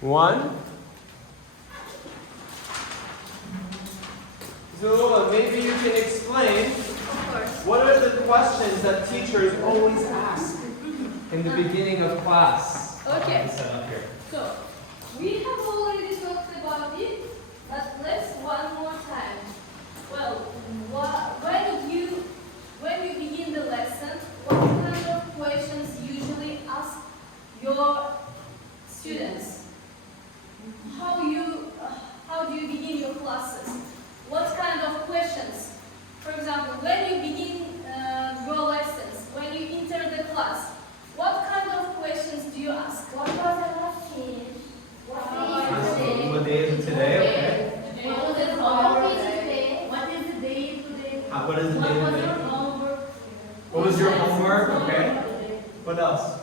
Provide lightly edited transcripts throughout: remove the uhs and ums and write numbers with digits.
1. So maybe you can explain what are the questions that teachers always ask in the beginning of class? Okay. Set up here. So, we have already talked about it, but let's one more time. Well, when you begin the lesson, what kind of questions usually ask your students? How do you begin your classes? What kind of questions? For example, when you begin your lessons, when you enter the class, what kind of questions do you ask? What was the last change? What day is it today? Okay. What was the homework today? What is the day today? What is the day What was today? your homework? What was your homework? Okay. What else?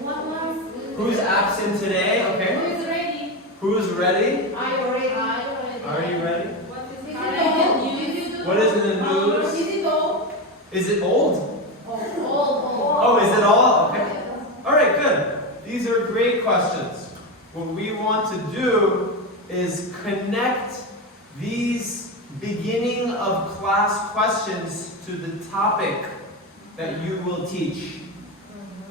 What was? Who's absent today? Who Okay. is ready? Who's ready? I already. Are you ready? What is Is the it old? What is in the news? Is it old? Is it old? Old. Oh, is it all? Okay. All right, good. These are great questions. What we want to do is connect these beginning of class questions to the topic that you will teach.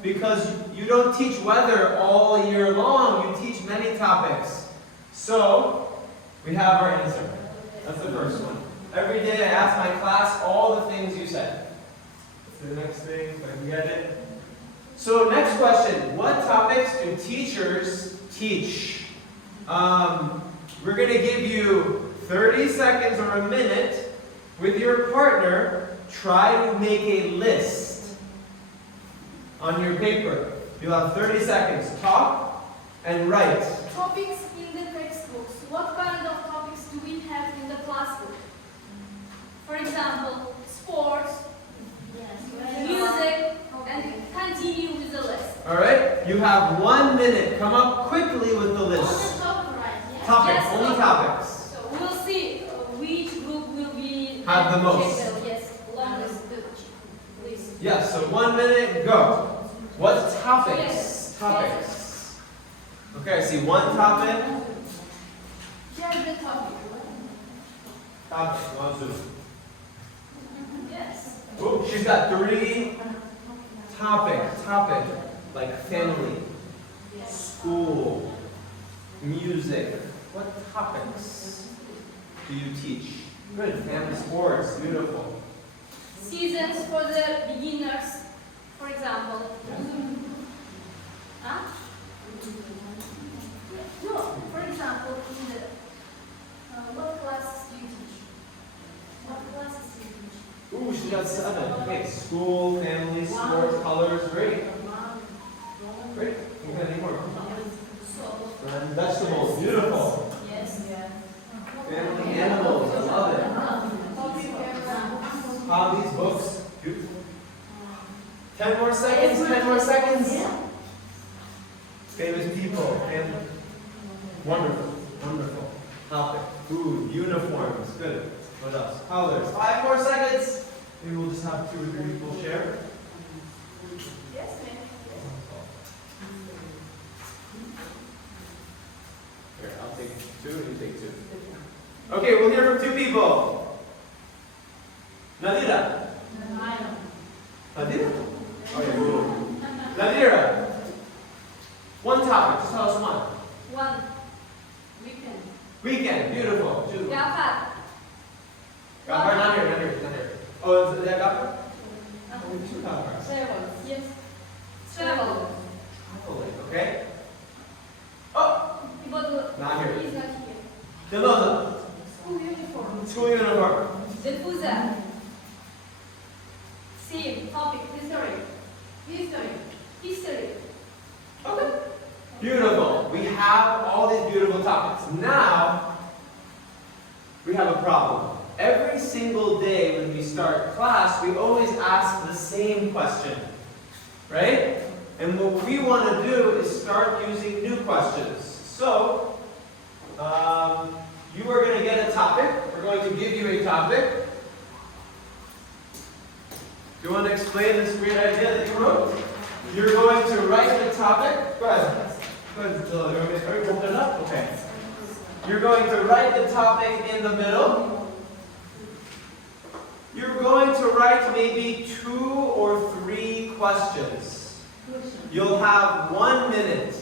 Because you don't teach weather all year long, you teach many topics. So, we have our answer. That's the first one. Every day I ask my class all the things you said. What's the next thing? If I can get it. So next question, what topics do teachers teach? We're going to give you 30 seconds or a minute with your partner. Try to make a list on your paper. You'll have 30 seconds. Talk and write. topics in the textbooks? What kind of topics do we have in the classroom? For example, sports, music, and continue with the list. All right? You have 1 minute. Come up quickly with the list. Topics, Yes, only okay. topics. So we'll see which group will be Have the most. Yes, longest. Please. Yes, so 1 minute, go. What topics? Yes. Topics. Okay, I see one topic. Share the topic. Topic, Wanzu. Yes. Oh, she's got 3 topic, like family, school, music. What topics do you teach? Good, family sports, beautiful. Seasons for the beginners, for example. Huh? No, for example, in the what classes do you teach? What classes do you teach? Ooh, she got 7. Okay, school, family, sports, colors, great. Great. Okay, any more? So, And vegetables, beautiful. yes. Family, animals, I love it. Hobbies, books, beautiful. 10 more seconds, 10 more seconds. Famous people, family. Wonderful, wonderful. Topic, food, uniforms, good. What else? Colors, 5 more seconds. Maybe we'll just have 2 or 3 people share. Yes, ma'am. Here, I'll take 2 and you take 2. Okay, we'll hear from 2 people. Nadira. Nadira? Okay, cool. Nadira. 1 topic, just tell us 1. One. Weekend. Weekend, beautiful. Julie. Gafar. Gafar, not here, not here, not here. Oh, is that Gafar? Only 2 Gafars. Travel. Yes. Travel. Traveling, okay. Oh, But Not here. he's not here. Delosa. School uniform. School uniform. Defuza. Same topic. History. History. Okay. Beautiful. We have all these beautiful topics. Now, we have a problem. Every single day when we start class, we always ask the same question. Right? And what we want to do is start using new questions. So, you are going to get a topic. We're going to give you a topic. Do you want to explain this great idea that you wrote? You're going to write the topic. Go ahead. Good. So you want me to open it up? Okay. You're going to write the topic in the middle. You're going to write maybe 2 or 3 questions. You'll have 1 minute.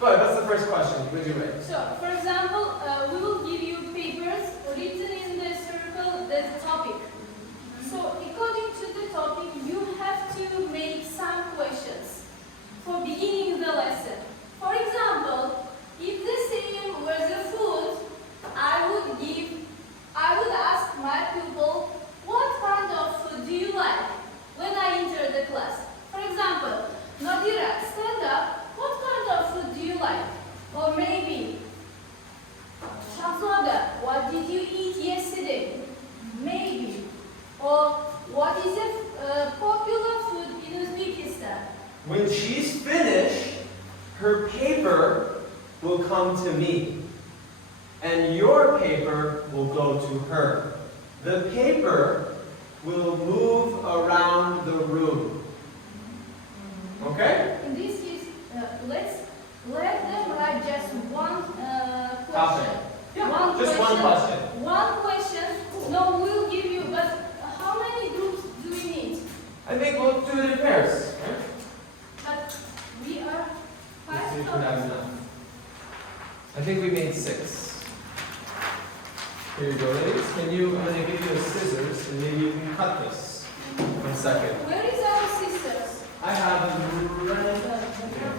Good. What's the first question? What do you write? So, for example, we will give you papers written in the circle the topic. So, according to the topic, you have to make some questions for beginning the lesson. For example, if the same was a food, I would ask my pupil, what kind of food do you like when I enter the class? For example, Nadira, stand up. What kind of food do you like? Or maybe, Shahzada, what did you eat yesterday? Maybe. Or what is a popular food in Uzbekistan? When she's finished, her paper will come to me. And your paper will go to her. The paper will move around the room. Okay? In this case, let's let them write just one question. Topic. One Just one question. One question. No, we'll give you, but how many groups do we need? I think we'll do it in pairs. Right? But we are Let's see if we 5 have topics. enough. I think we made 6. Here you go, ladies. I'm going to give you a scissors, and maybe you can cut this. 1 second. Where is our sisters? I have them right here.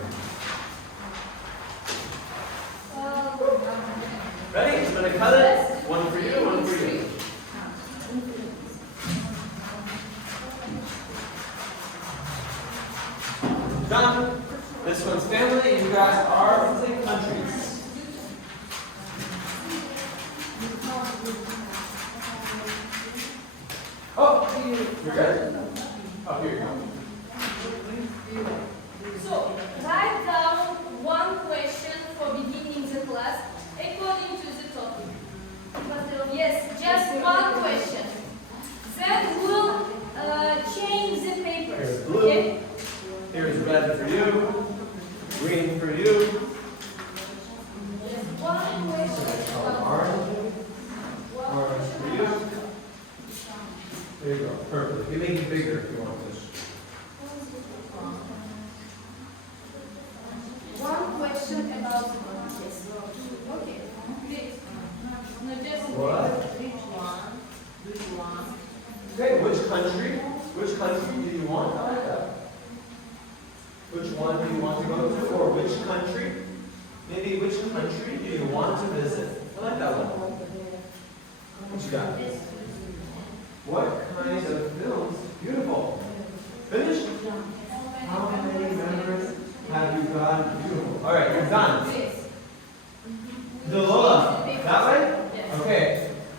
Ready? I'm going to cut it. 1 for you, 1 for you. Done. This one's family, and you guys are countries. Oh, you're good? Oh, here you go. So, write down one question for beginning the class according to the topic. Yes, just one question. Then we'll change the papers. Here's blue. Okay? Here's red for you, green for you, Just one question. orange, One orange question for you. about- There you go, perfect. You make it bigger if you want this. One question about the yes. Okay, great. No, just What? Okay, which country? Which country do you want? I like that. Which one do you want to go to, or which country? Maybe which country do you want to visit? I like that one. What you got? What kind of films? Beautiful. Finished? How many members have you got? Beautiful. All right, you're done. Yes. Dalola, that way? Yes. Okay.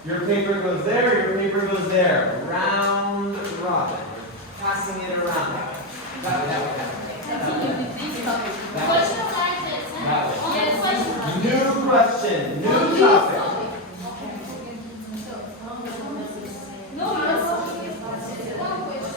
Your paper goes there, your paper goes there. Round robin. Passing it around. That way, that way, that way. Continue with this topic. Question like this. That way. Yes, question. New question, new This topic. topic. No, yes. One question.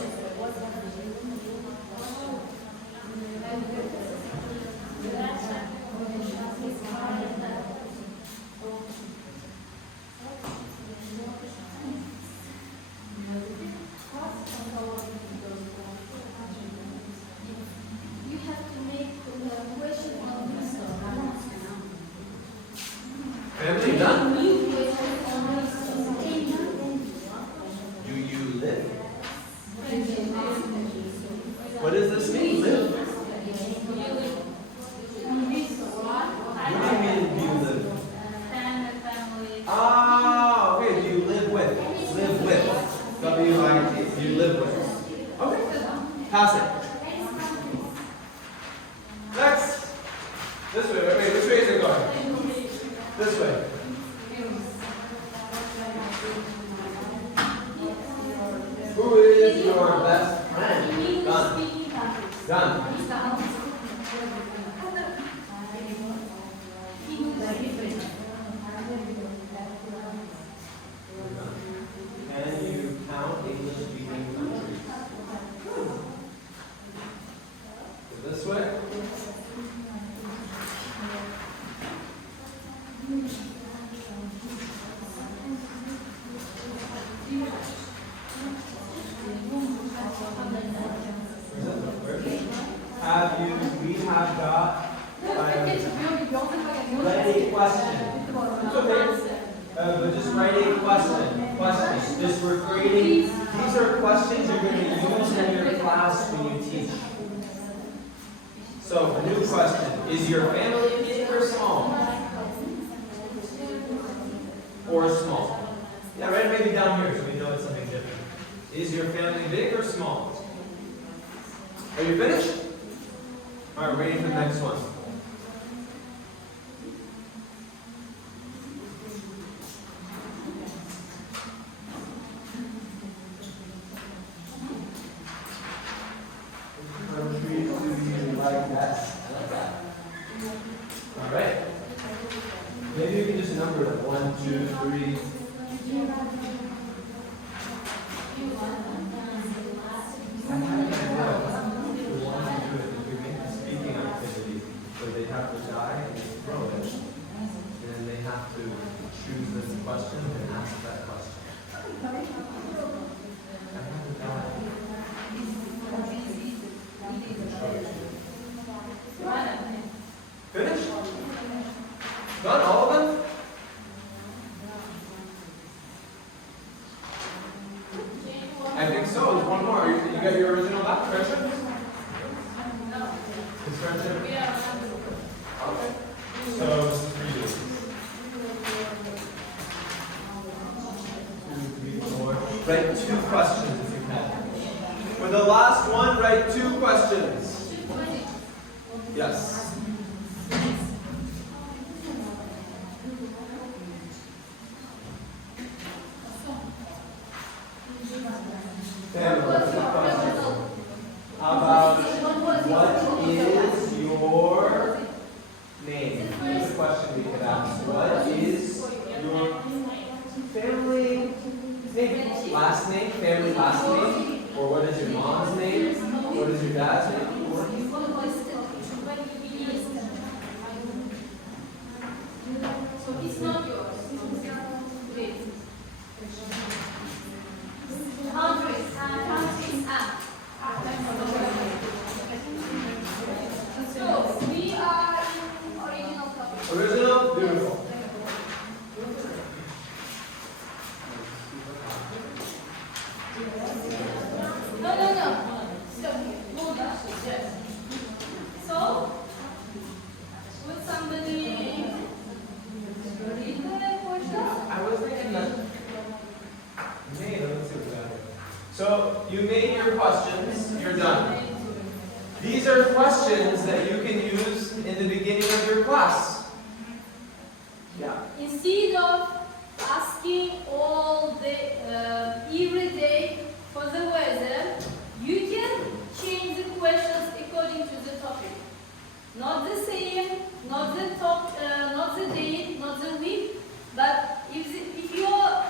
You have to make a question on this. Family done? New question on this. Do you live? What does this mean, live? What do you mean, do you live? Ah, okay, do you live with? Live with. W-I-T. Do you live with? Okay. Pass it. Next. This way, wait, which way is it going? This way. Who is your best friend? Done. Done. Can you count English-speaking countries? Good. Go this way. Write a question. It's okay. But just write a question. Question. Just we're creating. These are questions you're going to use in your class when you teach. So, a new question. Is your family big or small? Or small? Yeah, write it maybe down here so we know it's something different. Is your family big or small? Are you finished? Alright, waiting for the next one. Alright. Maybe you can just number them. 1, 2, 3. I have an idea. We want to do it. We make a speaking activity where they have to die and throw it. And then they have to choose this question and ask that question. I have to die. Finished? Done? All of them? I think so. There's one more. You got your original back? Friendship? No. Is friendship? Yeah. Okay. So this is for you. 2, 3, 4. Write 2 questions if you can. For the last one, write 2 questions. Yes. Family, question. How about what is your name? Here's a question we could ask. What is your family name? Last name? Family last name? Or what is your mom's name? What is your dad's name? So it's not yours. Wait. Countries. So we are in original topic. Original? Beautiful. No. So hold on. Yes. So would somebody read the question? I was thinking that. Let's see what we got here. So you made your questions. You're done. These are questions that you can use in the beginning of your class. Yeah. Instead of asking all the every day for the weather, you can change the questions according to the topic. Not the same, not the date, not the week, but if your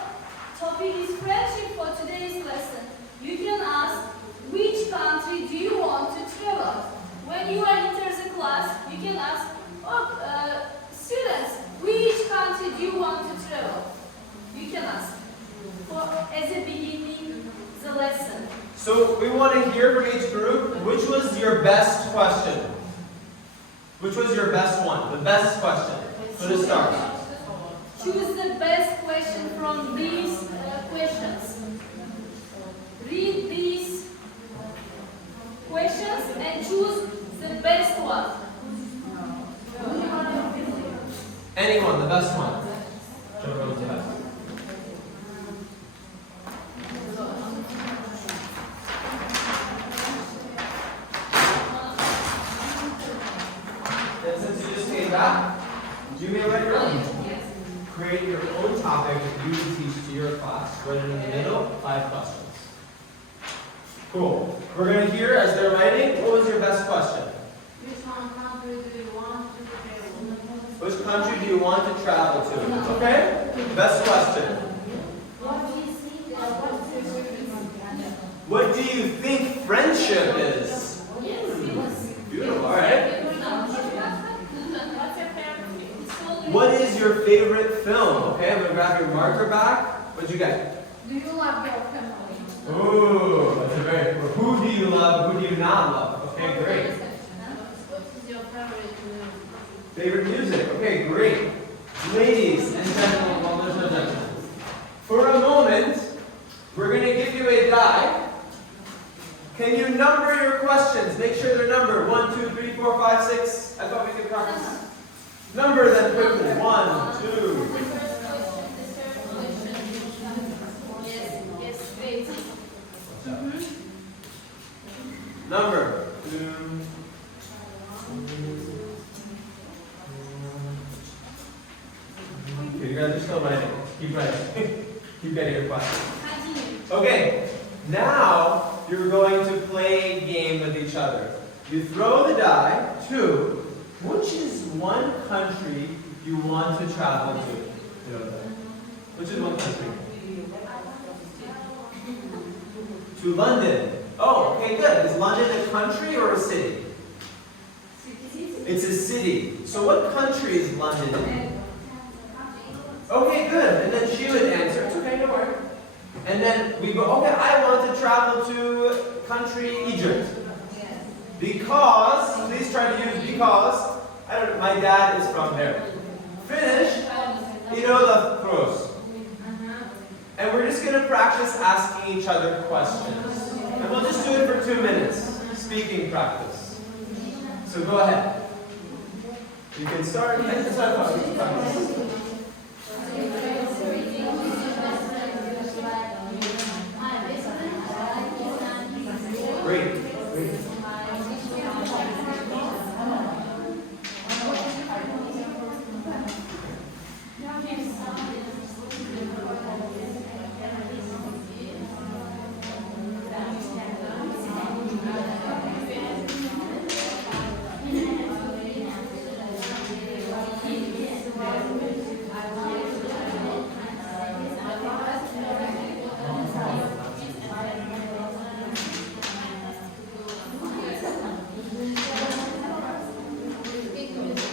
topic is friendship for today's lesson, you can ask which country do you want to travel. When you enter the class, you can ask, students, which country do you want to travel? You can ask as a beginning the lesson. So we want to hear from each group, which was your best question? Which was your best one? The best question. So to start. Choose the best question from these questions. Read these questions and choose the best one. Anyone, the best one. Joe goes the best. And since you just came back, you may write your own. Create your own topic that you would teach to your class. Write it in the middle, 5 questions. Cool. We're going to hear as they're writing, what was your best question? Which country do you want to travel? Which country do you want to travel to? Okay? Best question. What do you think friendship is? Beautiful, alright. What is your favorite film? Okay, I'm going to grab your marker back. What'd you get? Do you love your family? Ooh, that's a very Who do you love? Who do you not love? Okay, great. What is your favorite movie? Favorite music? Okay, great. Ladies and gentlemen, well, there's no gentlemen. For a moment, we're going to give you a die. Can you number your questions? Make sure they're numbered. 1, 2, 3, 4, 5, 6. I thought we could practice. Number them quickly. 1, 2. Yes, wait. Number 2. Okay, you guys are still writing. Keep writing. Keep getting your questions. Continue. Okay, now you're going to play a game with each other. You throw the die to which is one country you want to travel to. Which is one country? To London. Oh, okay, good. Is London a country or a city? It's a city. So what country is London in? Okay, good. And then she would answer. It's okay, don't worry. And then we go, okay, I want to travel to country Egypt. Because, please try to use because, I don't know, my dad is from there. Finish, Pros. And we're just going to practice asking each other questions. And we'll just do it for 2 minutes. Speaking practice. So go ahead. You can start. Practice. Great.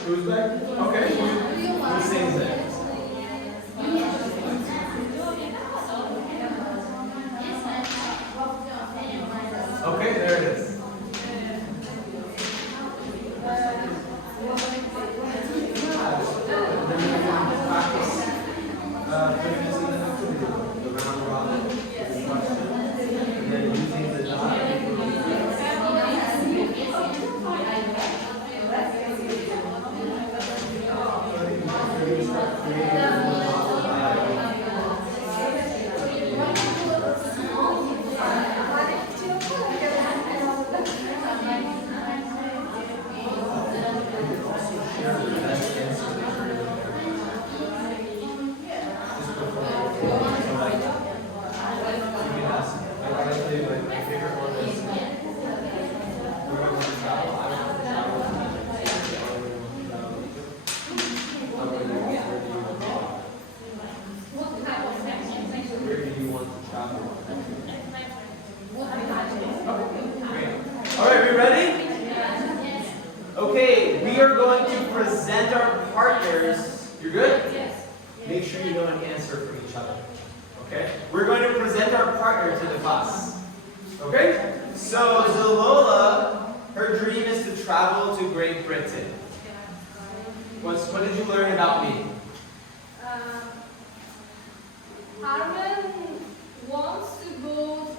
Who's back? Okay. Who sings it? Okay, there it is. Alright, we ready? Okay, we are going to present our partners. You're good? Yes. Make sure you don't answer for each other. Okay? We're going to present our partner to the class. Okay? So, Zalola, her dream is to travel to Great Britain. What did you learn about me? Harman wants to go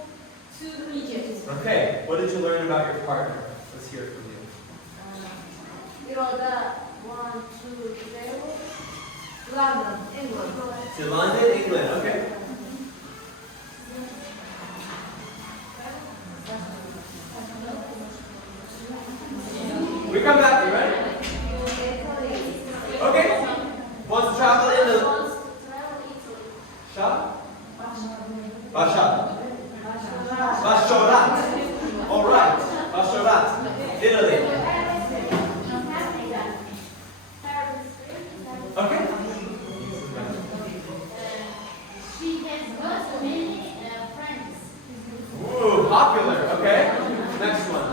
to Egypt. Okay, what did you learn about your partner? Let's hear it from you. Iroda want to travel London, England. To London, England. Okay. We come back, you ready? Okay. Wants to travel Italy. Sha? Basha. Bashorat. All right. Bashorat. Italy. Okay. She has got many friends. Ooh, popular. Okay. Next one.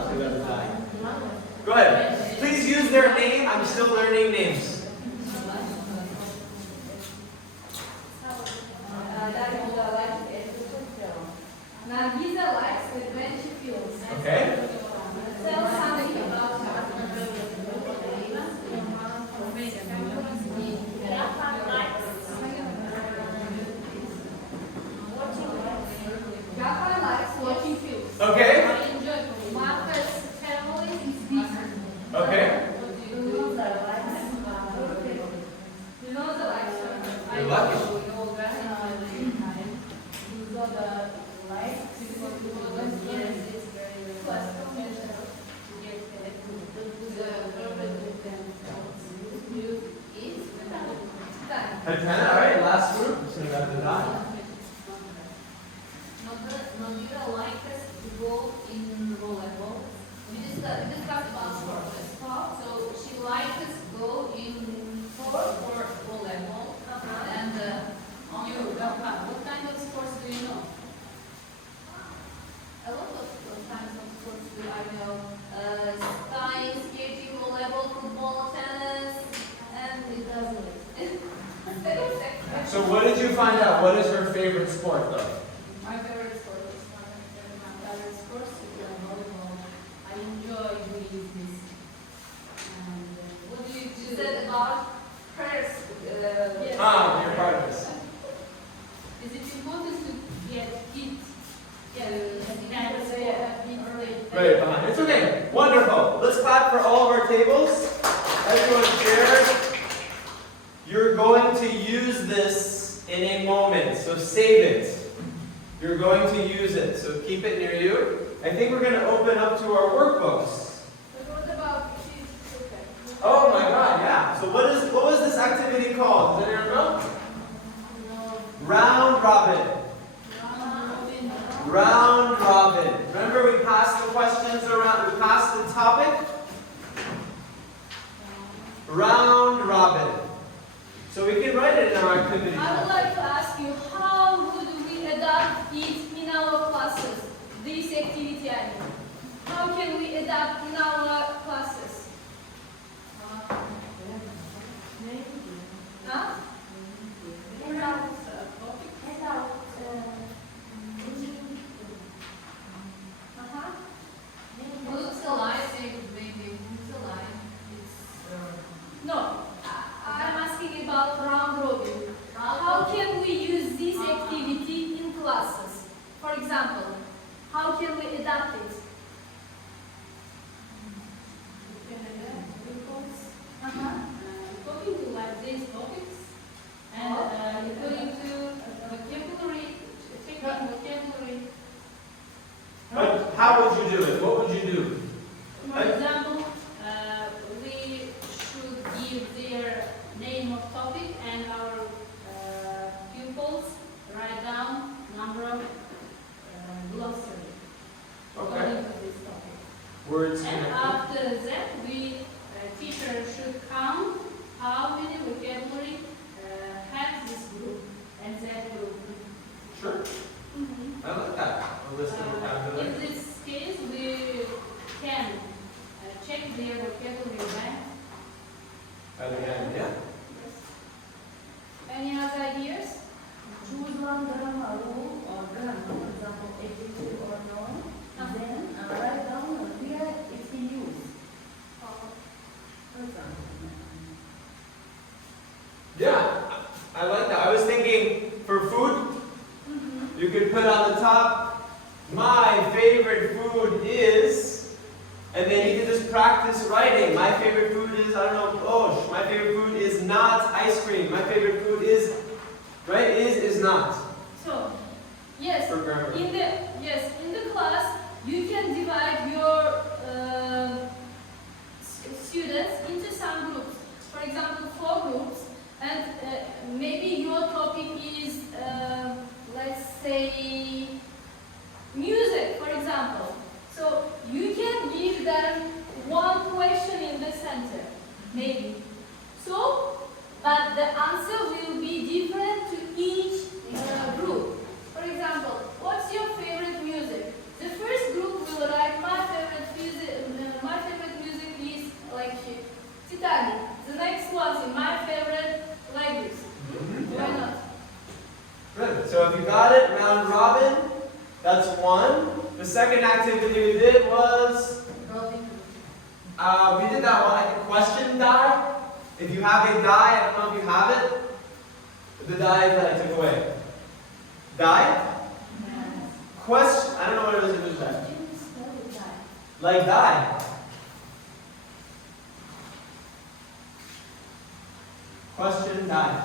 Go ahead. Please use their name. I'm still learning names. Nargisa likes adventure films. Okay. Tell something about her. lucky. Hatana, alright, last group. So we got the die. Nodira likes to go in volleyball. We discussed about sport. So she likes to go in sport or volleyball. And what kind of sports do you know? A lot of kinds of sports do I know. Skiing, skating, volleyball, football, tennis, and it doesn't. So what did you find out? What is her favorite sport though? My favorite sport is my favorite sport is volleyball. I enjoy doing this. And what do you do? You said about prayers. Yes. Ah, you're part of this. Is it important to get fit? Yes. Right behind. It's okay. Wonderful. Let's clap for all of our tables. Everyone shared. You're going to use this in a moment, so save it. You're going to use it, so keep it near you. I think we're going to open up to our workbooks. But what about kids? Okay. Oh my God, yeah. So what was this activity called? Does anyone know? Round robin. Round robin. Remember we passed the questions around, we passed the topic? Round robin. So we can write it in our activity. I would like to ask you, how would we adapt it in our classes? This activity, I mean. How can we adapt in our classes? Huh? Uh-huh. Looks alike, maybe. Looks alike. No. I'm asking about round robin. How can we use this activity in classes? For example, how can we adapt it? Talking like these topics and according to vocabulary, checking vocabulary. But how would you do it? What would you do? For example, we should give their name of topic and our pupils write down number of glossary Okay. according to this topic. Words And connected. after that, we teacher should count how many vocabulary has this group and that group. Sure. I like that. A list of vocabulary. In this case, we can check their vocabulary bank. At the end, yeah. Any other ideas? Choose one grammar rule or grammar, for example, adjective or noun, then write down where it's in use. For example. Yeah, I like that. I was thinking for food, you could put on the top, my favorite food is, and then you can just practice writing. My favorite food is, I don't know, oh, my favorite food is not ice cream. My favorite food is, right, is not. So, yes, For grammar. in the class, you can divide your students into some groups. For example, 4 groups, and maybe your topic is, let's say, music, for example. So you can give them one question in the center, maybe. So, but the answer will be different to each group. For example, what's your favorite music? The first group will write my favorite music is like Titanic. The next one is my favorite like this. Why not? Good. So if you got it, round robin, that's one. The second activity we did was, we did that one, like a question die. If you have a die, I don't know if you have it. The die that I took away. Die? Question, I don't know what it is in this die. Like die. Question die.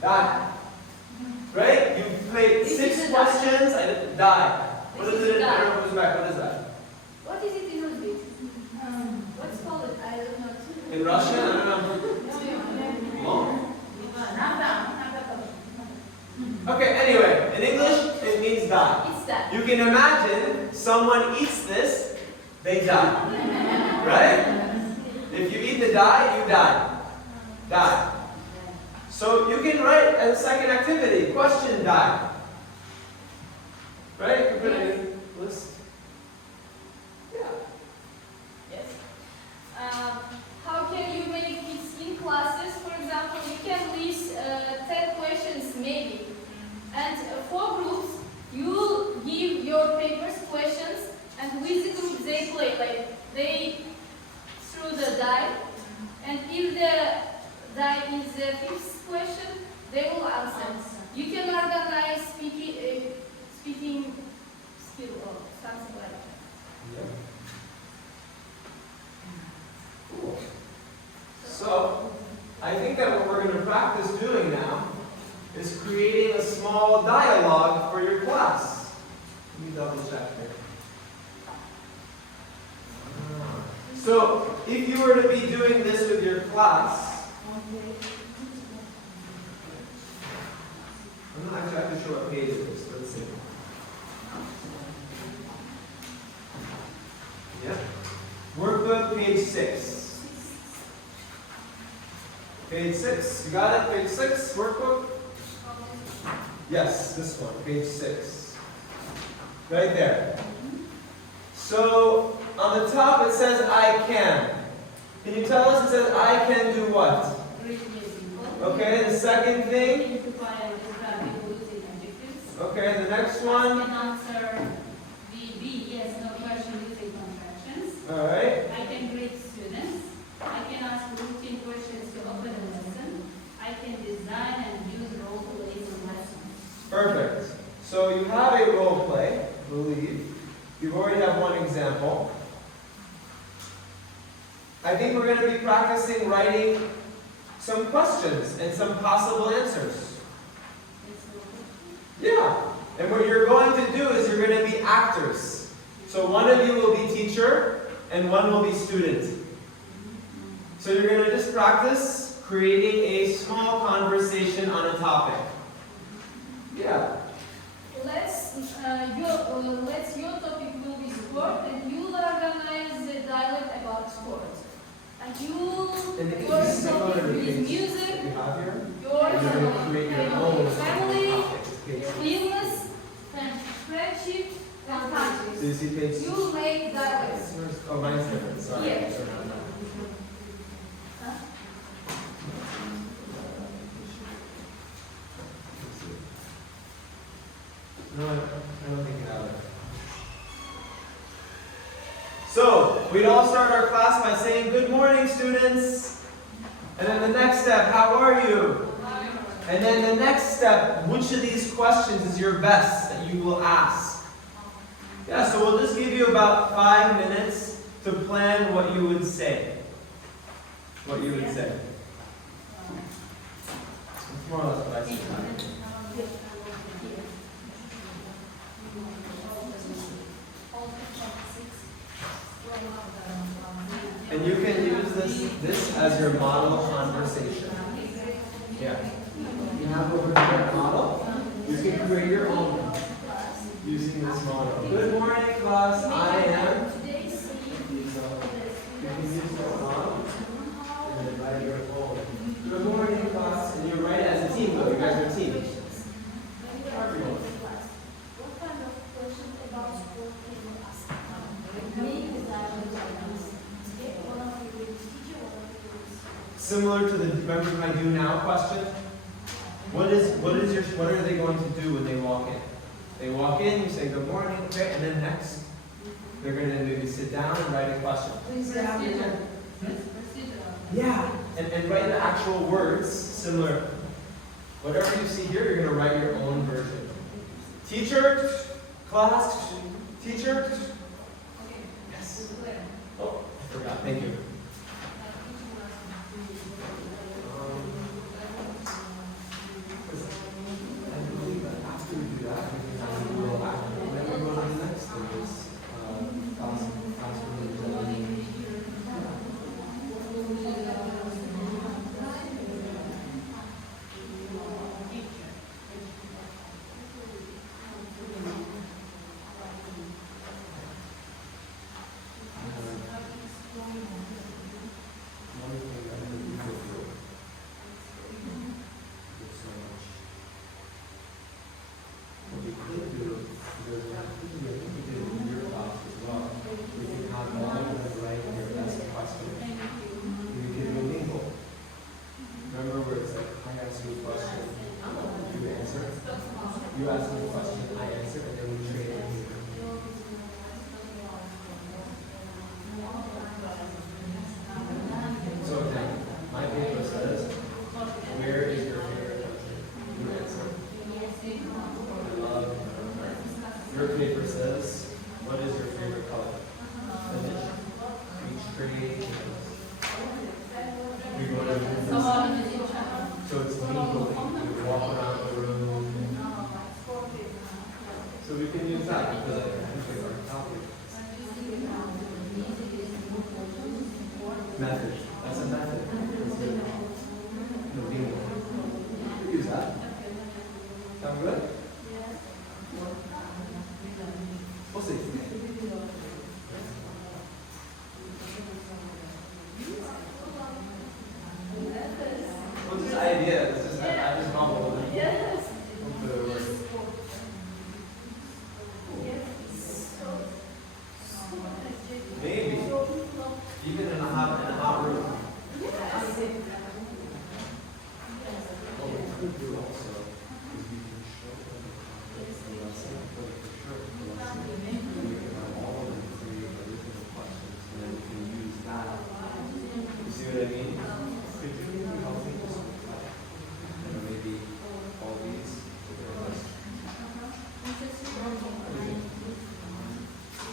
Die. Right? You played This 6 is a questions and die. What This is is it in die. Uzbek? What is that? What is it in Uzbek? What's called? I don't know. In Russian? I don't know. Oh. Okay, anyway, in English, it means die. It's that. You can imagine someone eats this, they die. Right? If you eat the die, you die. Die. So you can write as a second activity, question die. Right? You can put it in list. Yeah. Yes. How can you make it in classes? For example, you can list 10 questions maybe. And for groups, you give your papers questions, and with the group they play. Like they throw the die, and if the die is the fifth question, they will answer. You can organize speaking skill or something like that. Yeah. Cool. So, I think that what we're going to practice doing now is creating a small dialogue for your class. Let me double check here. So, if you were to be doing this with your class, I'm not exactly sure what page it is. Let's see. Yeah. Workbook, page 6. Page 6. You got it? Page 6, workbook? Yes, this one, page 6. Right there. So, on the top it says I can. Can you tell us it says I can do what? Okay, the second thing. Okay, the next I one. can answer the B, yes, no question using contractions. Alright. I can grade students. I can ask routine questions to open a lesson. I can design and use role plays in lessons. Perfect. So you have a role play, I believe. You already have one example. I think we're going to be practicing writing some questions and some possible answers. Yeah. And what you're going to do is you're going to be actors. So one of you will be teacher and one will be student. So you're going to just practice creating a small conversation on a topic. Yeah. Your topic will be sport, and you will organize the dialogue about sport. And you And it your can be similar topic to is the page music, that you have here. your And you're going to create your own family, topic. Page your illness, and friendship, and So countries. you see page You will make dialogues. Oh, mine's different. Sorry. Yes. No, I don't think you have it. So, we'd all start our class by saying, good morning, students. And then the next step, how are you? And then the next step, which of these questions is your best that you will ask? Yeah, so we'll just give you about 5 minutes to plan what you would say. What you would say. It's more or less what I said. And you can use this as your model conversation. Yeah. You have over here a model. You can create your own using this model. Good morning, class. I am. So you can use this model and then write your own. Good morning, class. And you write it as a team, though. You guys are a team. What kind of questions about sport can you ask? Make the dialogue. Similar to the remember my do now question. What are they going to do when they walk in? They walk in, you say good morning, okay, and then next they're going to maybe sit down and write a question. Procedural. Yeah, and write the actual words similar. Whatever you see here, you're going to write your own version. Teacher, class, teacher. Yes. Oh, I forgot. Thank you. Sabahın için. So it's mingling. You walk around the room. So we can use that because I think our topic. Method. That's a method. No, bingo. We use that. Sound good? We'll see. What's this idea? It's just, I just mumbled it. Yes. Hopefully it works. Maybe. Even in a hot room. What we could do also is we can show them the lesson, but for sure the lesson, we can have all of them create original questions, and then we can use that. You see what I mean? Could you maybe help me with some, maybe all these?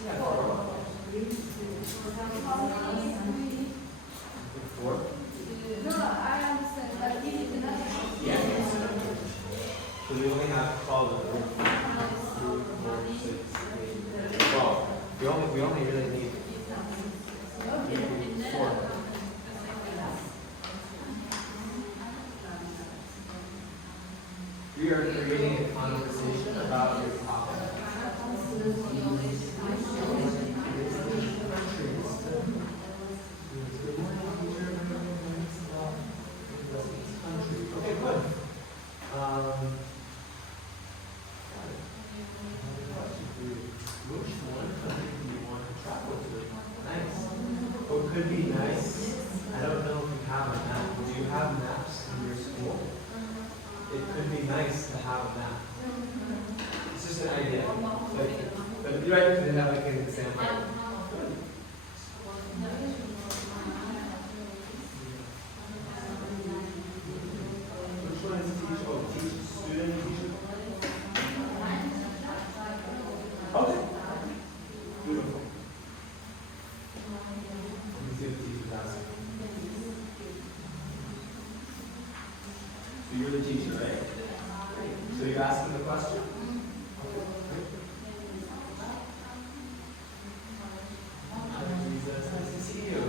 Yeah, four. No, I understand, but is it enough? Yeah. So we only have 12 of them. 2, 4, 6, 8, 12. We only really need 4. We are creating a conversation about your topic. Okay, good. Which one country do you want to travel to? Nice. What could be nice? I don't know if you have a map. Do you have maps in your school? It could be nice to have a map. It's just an idea. But you're right, they have like an example. Good. Which one is teach? Oh, teach, student, teacher. Okay. Beautiful. Let me see if the teacher's asking. So you're the teacher, right? So you're asking the question? Jesus, nice to see you.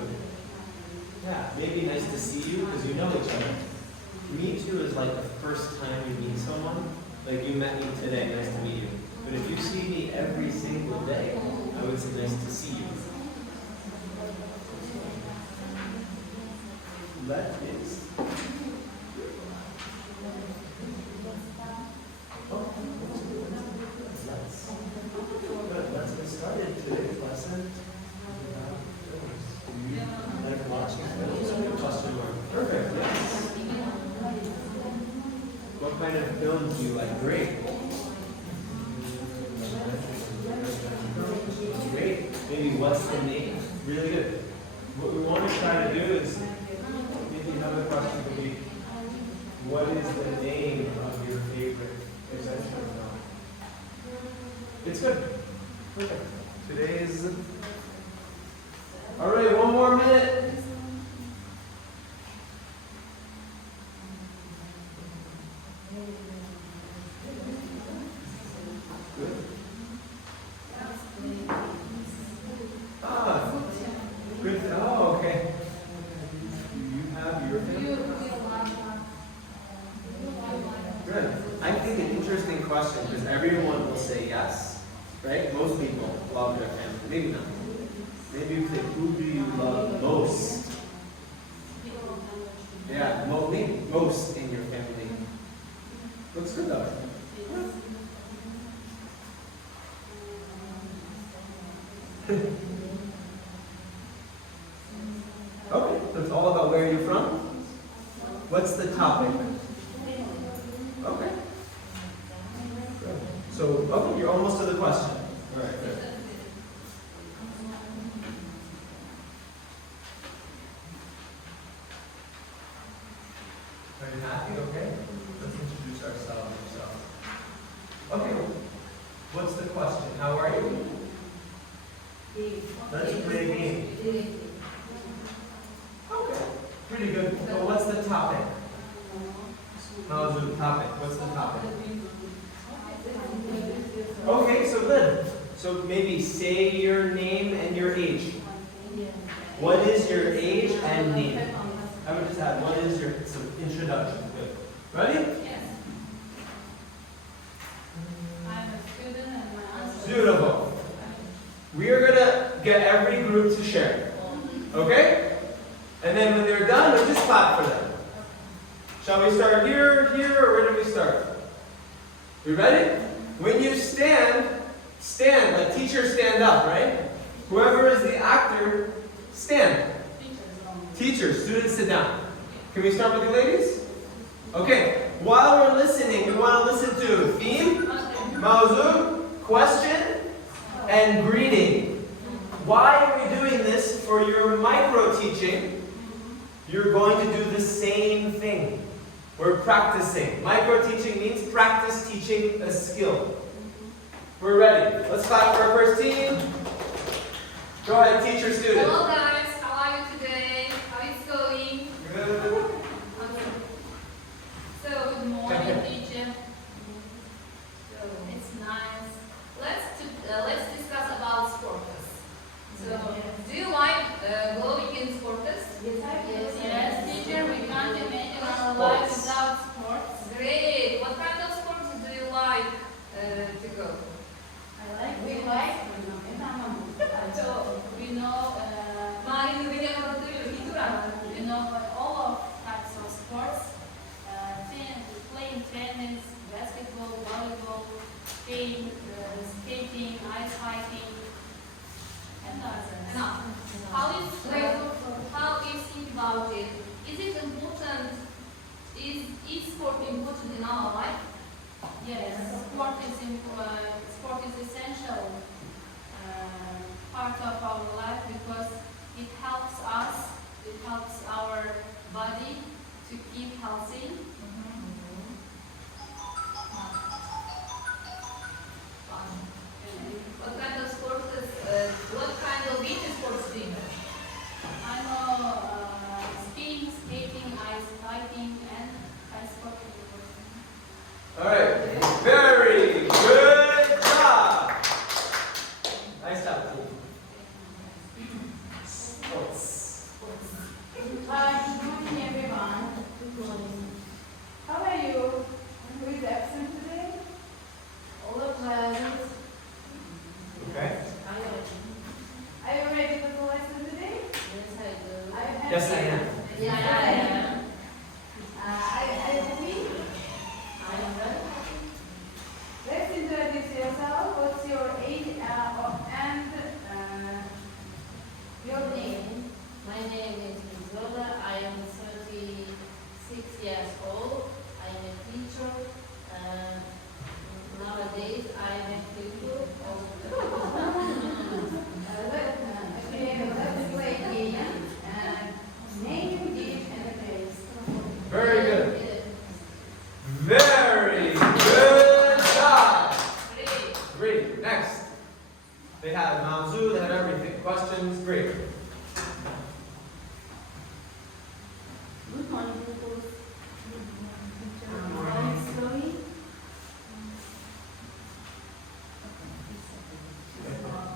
Yeah, maybe nice to see you because you know each other. Meet you is like the first time you meet someone. Like you met me today, nice to meet you. But if you see me every single day, I would say nice to see you. Let is. Let's get started. Today's lesson. Like watching films? Question mark. Perfect. Yes. What kind of film do you like? Great. Great. Maybe what's the name? Really good. What we want to try to do is, maybe another question could be, what is the name of your favorite adventure film? It's good. Perfect. Today's. All right, one more minute. Good. Ah, good. Oh, okay. Do you have your favorite? Good. I think an interesting question because everyone will say yes, right? Most people love their family. Maybe not. Maybe you think, who do you love most? Yeah, maybe most in your family. Looks good though. Okay, so it's all about where you're from. What's the topic? Okay. Good. So, okay, you're almost to the question. All right, good. Are you happy? Okay. Let's introduce ourselves. Okay. What's the question? How are you? Let's play a game. Okay. Pretty good. Go what's the topic? Mauzu, topic. What's the topic? Okay, so good. So maybe say your name and your age. What is your age and name? I would just add, what is your introduction? Good. Ready? Yes. I'm a student and my answer. Beautiful. We are gonna get every group to share. Okay? And then when they're done, we just clap for them. Shall we start here, or where do we start? We ready? When you stand, like teachers stand up, right? Whoever is the actor, stand. Teachers, students sit down. Can we start with the ladies? Okay. While we're listening, we want to listen to theme, mauzu, question, and greeting. Why are we doing this? For your micro teaching, you're going to do the same thing. We're practicing. Micro teaching means practice teaching a skill. We're ready. Let's clap for our first team. Go ahead, teacher, student. Hello guys, how are you today? How is going? Good. So Good morning, teacher. So it's nice. Let's discuss about sports. So do you like going in sports? yes, teacher, we can't imagine our life without sports. Great. What kind of sports do you like to go? We like. So we know. Mario beni anlatıyor. We know all of types of sports. Playing tennis, basketball, volleyball, skating, ice hiking, and others. Now, how you think about it? Is it important? Is sport important in our life? Yes, sport is essential part of our life because it helps us, it helps our body to keep healthy. What kind of sports? What kind of beach sports do you know? I know skiing, skating, ice hiking, and ice hockey. All right. Very good job. Nice job, team. Sports. Good morning, everyone. How are you? Who is absent today? All are present. Okay. Are you ready for the lesson today? Yes, I am. Are you with me? Let's introduce yourself. What's your age and your name? My name is Zola. I am 36 years old. I am a teacher. Nowadays, I am a tutor. Let's play a game. Name, age, and place. Very good. Very good job. Great. Next. They have mauzu, they have everything. Questions? Great. Good morning, pupils. My name is Chloe.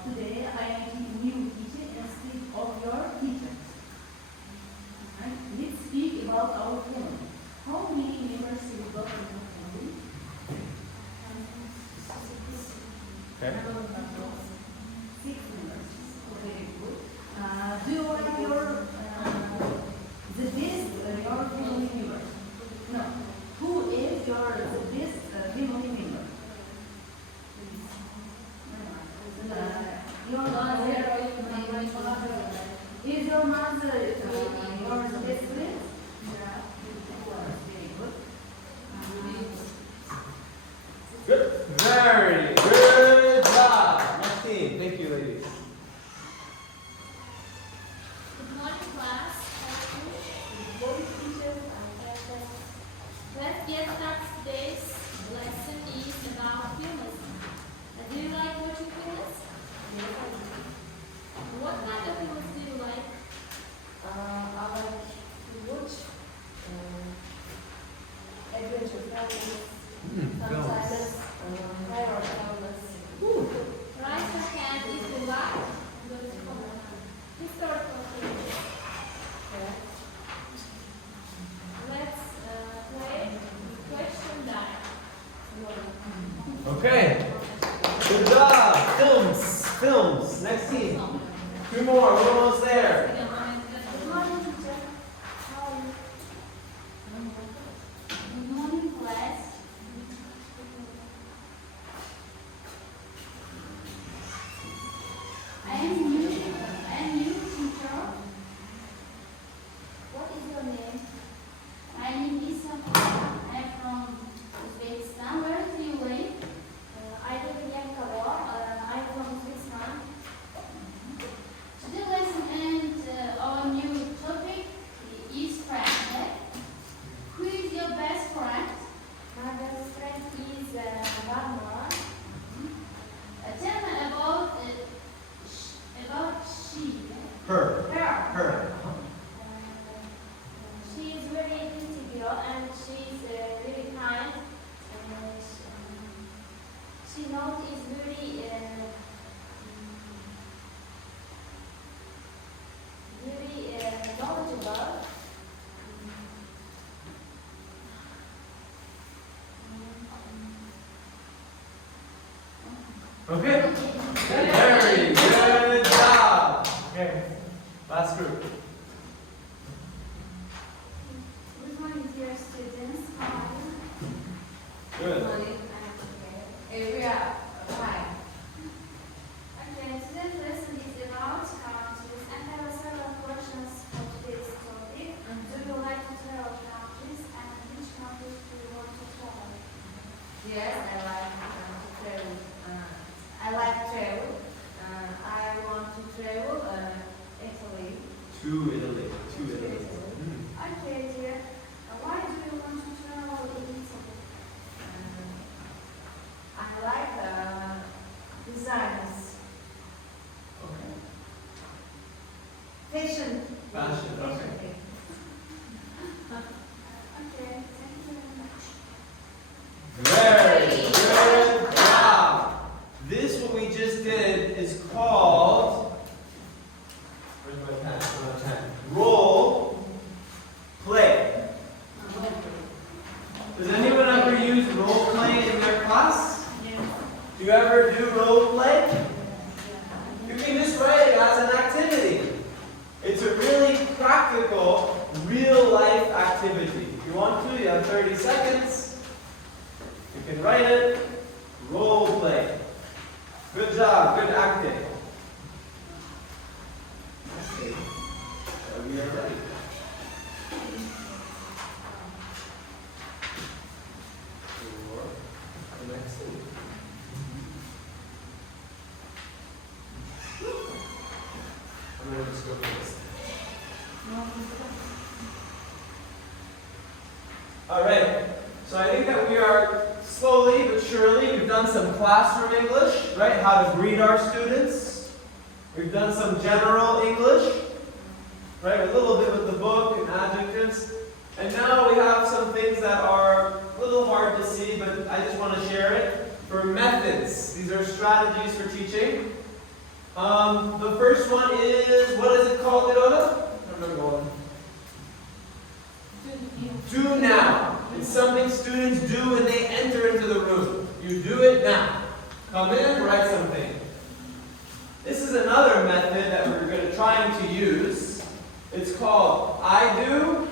Today, I am a new teacher instead of your teachers. And let's speak about our family. How many members we got in our family? Okay. 6 members. Very good. Do you like your the best your family member? No. Who is your the best family member? Your mother. Is your mother your best friend? Very good. Good. Very good job. Sometimes raise your hand if you like. Historical figures. Let's play question time. Okay. Good job. Films. Films. Next team. Two more. We're almost there. Good morning, teacher. How are you? Good morning, class. I am new, teacher. What is your name? My name is Safia. I am from Uzbekistan. Where do you live? I live in Yankawar. I am from Uzbekistan. Today lesson and our new topic is friend. Who is your best friend? My best friend is Rama. Tell me about she. Her. Her. Her. She is very pretty girl and she is very kind. She knows is very knowledgeable. Okay. Very good job. Okay. Last group. Good morning, dear students. How are you? Good. We are fine. Okay, today's lesson is about countries. I have several questions for today's topic. Do you like to travel countries and which countries do you want to travel? Yes, I like to travel. I like travel. I want to travel Italy. To Italy. To Italy. Okay, dear. Why do you want to travel in Italy? I like designers, Okay. fashion. Fashion, okay. Okay, thank you very much. Very good job. This, what we just did, is called, where's my pen? Where's my pen? Role play. Does anyone ever use role play in their class? Do you ever do role play? You can just write it as an activity. It's a really practical, real life activity. If you want to, you have 30 seconds. You can write it. Role play. Good job, good acting. Okay. So we are ready. For the next thing. I'm going to just go for this. All right. So I think that we are slowly but surely, we've done some classroom English, right? How to greet our students. We've done some general English, right? A little bit with the book and adjectives. And now we have some things that are a little hard to see, but I just want to share it. For methods, these are strategies for teaching. The first one is, what is it called, Iroda? I don't remember one. Do now. It's something students do when they enter into the room. You do it now. Come in, write something. This is another method that we're going to try to use. It's called I do,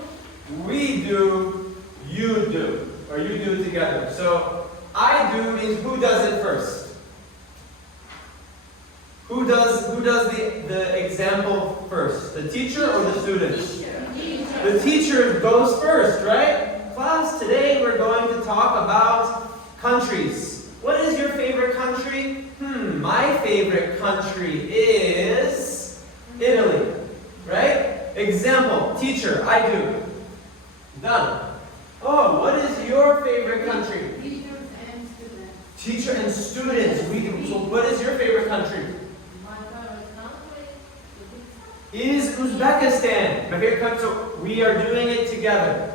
we do, you do. Or you do it together. So I do means who does it first? Who does the example first? The teacher or the student? The teacher goes first, right? Class, today we're going to talk about countries. What is your favorite country? My favorite country is Italy, right? Example, teacher, I do. Done. Oh, what is your favorite country? Teachers and students. Teacher and students, we do. So what is your favorite country? My favorite country Is Uzbekistan. My favorite country, so we are doing it together.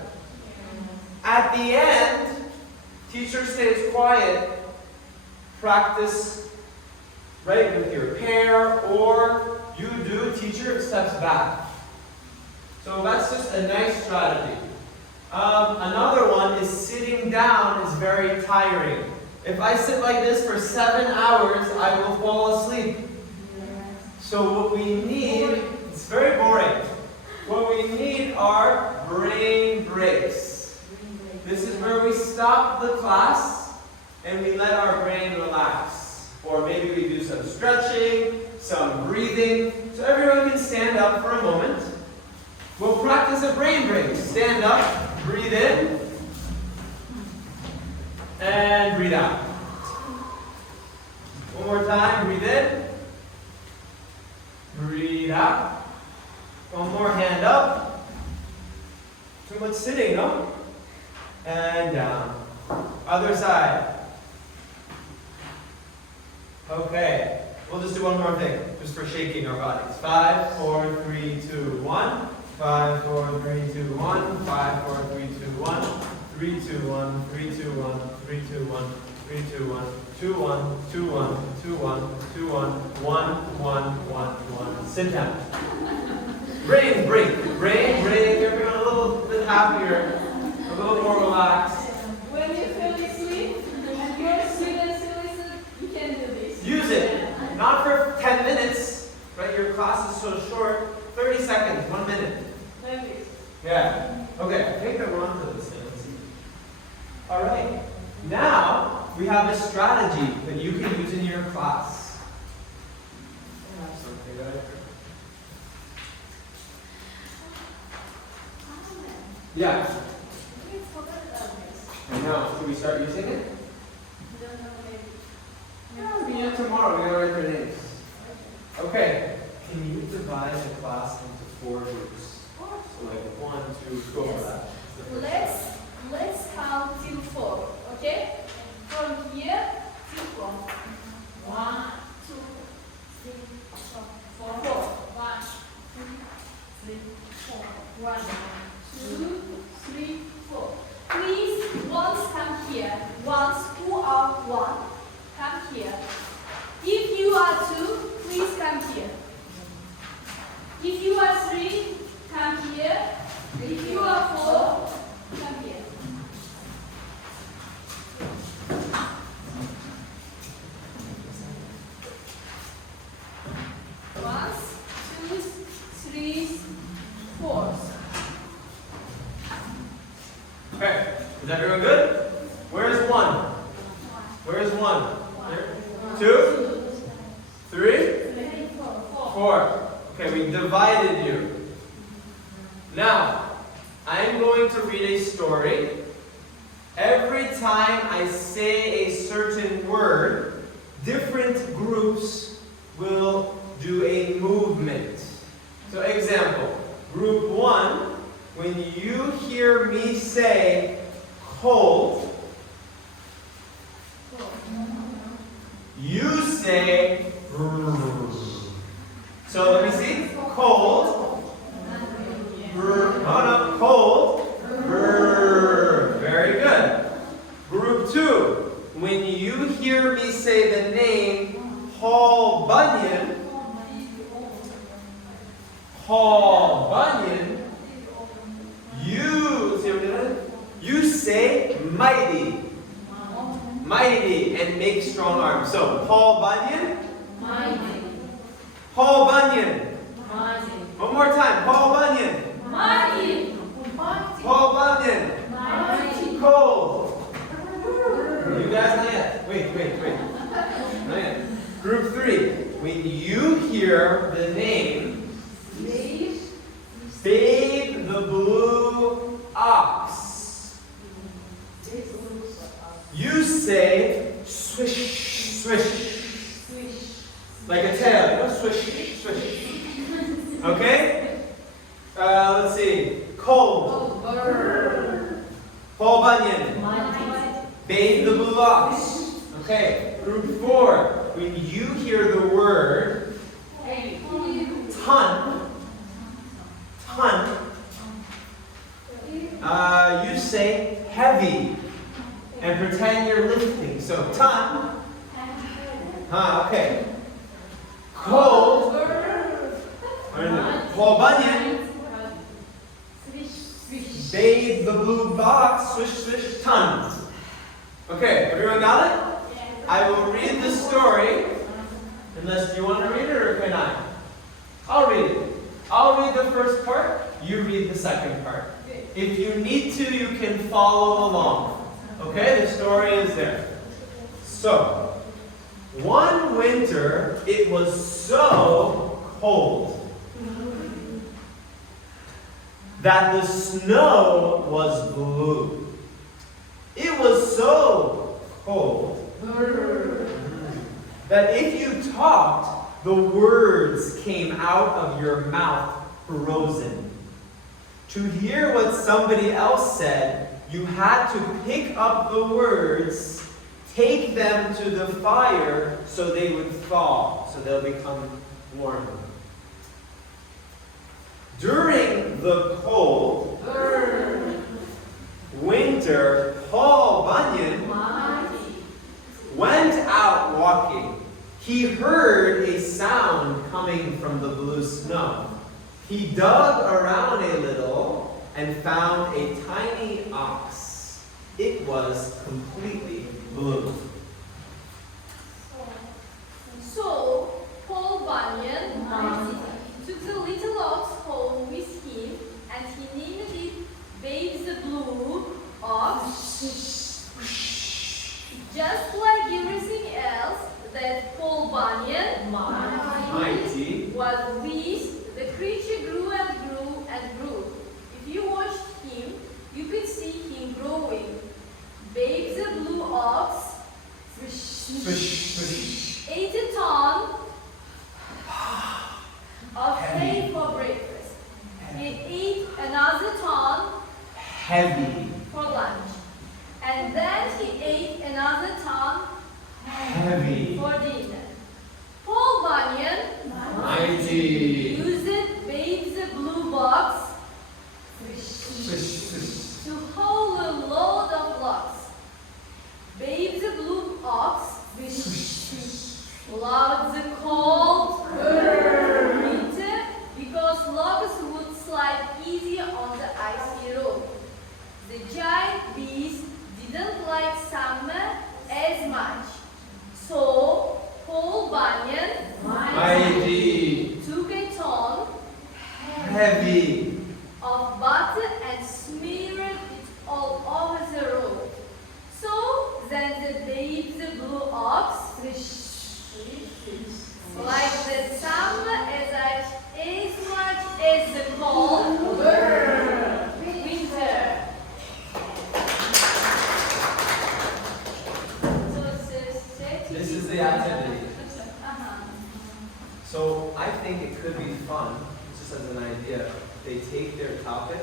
At the end, teacher stays quiet, practice right with your pair, or you do, teacher steps back. So that's just a nice strategy. Another one is sitting down is very tiring. If I sit like this for 7 hours, I will fall asleep. So what we need, it's very boring. What we need are brain breaks. This is where we stop the class and we let our brain relax. Or maybe we do some stretching, some breathing. So everyone can stand up for a moment. We'll practice a brain break. Stand up, breathe in, and breathe out. One more time, breathe in, breathe out. One more, hand up. Too much sitting, no? And down. Other side. Okay, we'll just do one more thing, just for shaking our bodies. 5, 4, 3, 2, 1. 5, 4, 3, 2, 1. 5, 4, 3, 2, 1. 3, 2, 1. 3, 2, 1. 3, 2, 1. 3, 2, 1. 2, 1. 2, 1. 2, 1. 2, 1. 1, 1, 1, 1. Sit down. Brain break. Brain break. Everyone a little bit happier, a little more relaxed. When you feel asleep and your students listen, you can do this. Use it. Not for 10 minutes, right? Your class is so short. 30 seconds, 1 minute. Like this. Yeah. Okay, I think we're on to this thing. Let's see. All right. Now, we have a strategy that you can use in your class. I have something that I Yeah. I know. Should we start using it? Yeah, we have tomorrow. We're going to write their names. Okay. Can you divide the class into 4 groups? So like 1, 2, go for that. Let's count till 4, okay? From here to 4. 1, 2, 3, 4. 1, 2, 3, 4. 1, 2, 3, 4. Please, once come here. Once who are 1, come here. If you are 2, please come here. If you are 3, come here. If you are 4, come here. Once, 2, 3, 4. Okay. Is everyone good? Where's 1? Where's 1? 2? 3? 4. Okay, we divided you. Now, I'm going to read a story. Every time I say a certain word, different groups will do a movement. So example, group 1, when you hear me say cold, you say so let me see. Cold. No, cold. Very good. Group 2. When you hear me say the name Paul Bunyan, you say mighty. Mighty and make strong arms. So Paul Bunyan. Mighty. Paul Bunyan. Mighty. One more time. Paul Bunyan. Mighty. Paul Bunyan. Mighty. Cold. You guys not yet. Wait. Not yet. Group 3. When you hear the name Babe the Blue Ox, you say swish, swish. Like a tail, you know? Swish, swish. Okay? Let's see. Cold. Paul Bunyan. Babe the Blue Ox. Okay. Group 4. When you hear the word ton, you say heavy. And pretend you're lifting. So, tan. Okay. Cold. Paul Bunyan. Bathe the blue box. Swish, swish, tan. Okay, everyone got it? I will read the story. Unless, do you want to read it or can I? I'll read it. I'll read the first part. You read the second part. If you need to, you can follow along. Okay, the story is there. So, one winter, it was so cold that the snow was blue. It was so cold that if you talked, the words came out of your mouth frozen. To hear what somebody else said, you had to pick up the words, take them to the fire so they would thaw, so they'll become warmer. During the cold winter, Paul Bunyan went out walking. He heard a sound coming from the blue snow. He dug around a little and found a tiny ox. It was completely blue. So, Paul Bunyan took the little ox home with him and he named it Babes the Blue Ox. Just like everything else that Paul Bunyan Mighty was with, the creature grew and grew and grew. If you watched him, you could see him growing. Babes the Blue Ox ate a ton of hay for breakfast. He ate another ton heavy. for lunch. And then he ate another ton Heavy. for dinner. Paul Bunyan Mighty. used Babes the Blue Box to hold a load of logs. Babes the Blue Ox loved the cold winter because logs would slide easier on the icy road. The giant beast didn't like summer as much. So, Paul Bunyan Mighty. took a ton Heavy. of butter and smeared it all over the road. So then the Babes the Blue Ox, like the summer as much as the cold winter. This is the activity. Uh-huh. So I think it could be fun, just as an idea. They take their topic,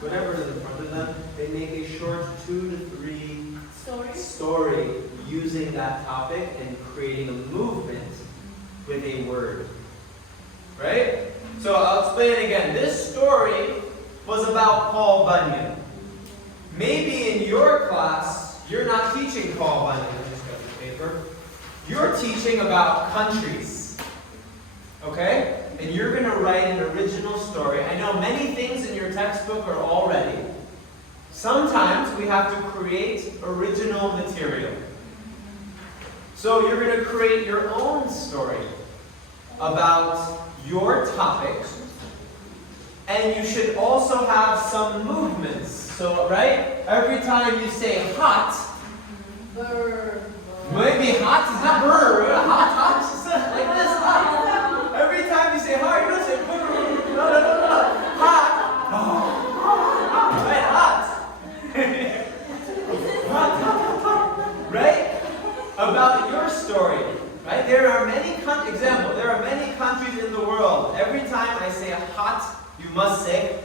whatever is in front of them, they make a short 2 to 3 story using that topic and creating a movement with a word. Right? So I'll explain it again. This story was about Paul Bunyan. Maybe in your class, you're not teaching Paul Bunyan. I just got the paper. You're teaching about countries. Okay? And you're going to write an original story. I know many things in your textbook are already. Sometimes we have to create original material. So you're going to create your own story about your topic. And you should also have some movements. So, right? Every time you say hot, maybe hot is not brr, hot, it's like this, hot. Every time you say hot, you don't say brr, no, hot. Oh. Right, hot. Right? About your story. Right? There are many countries in the world. Every time I say hot, you must say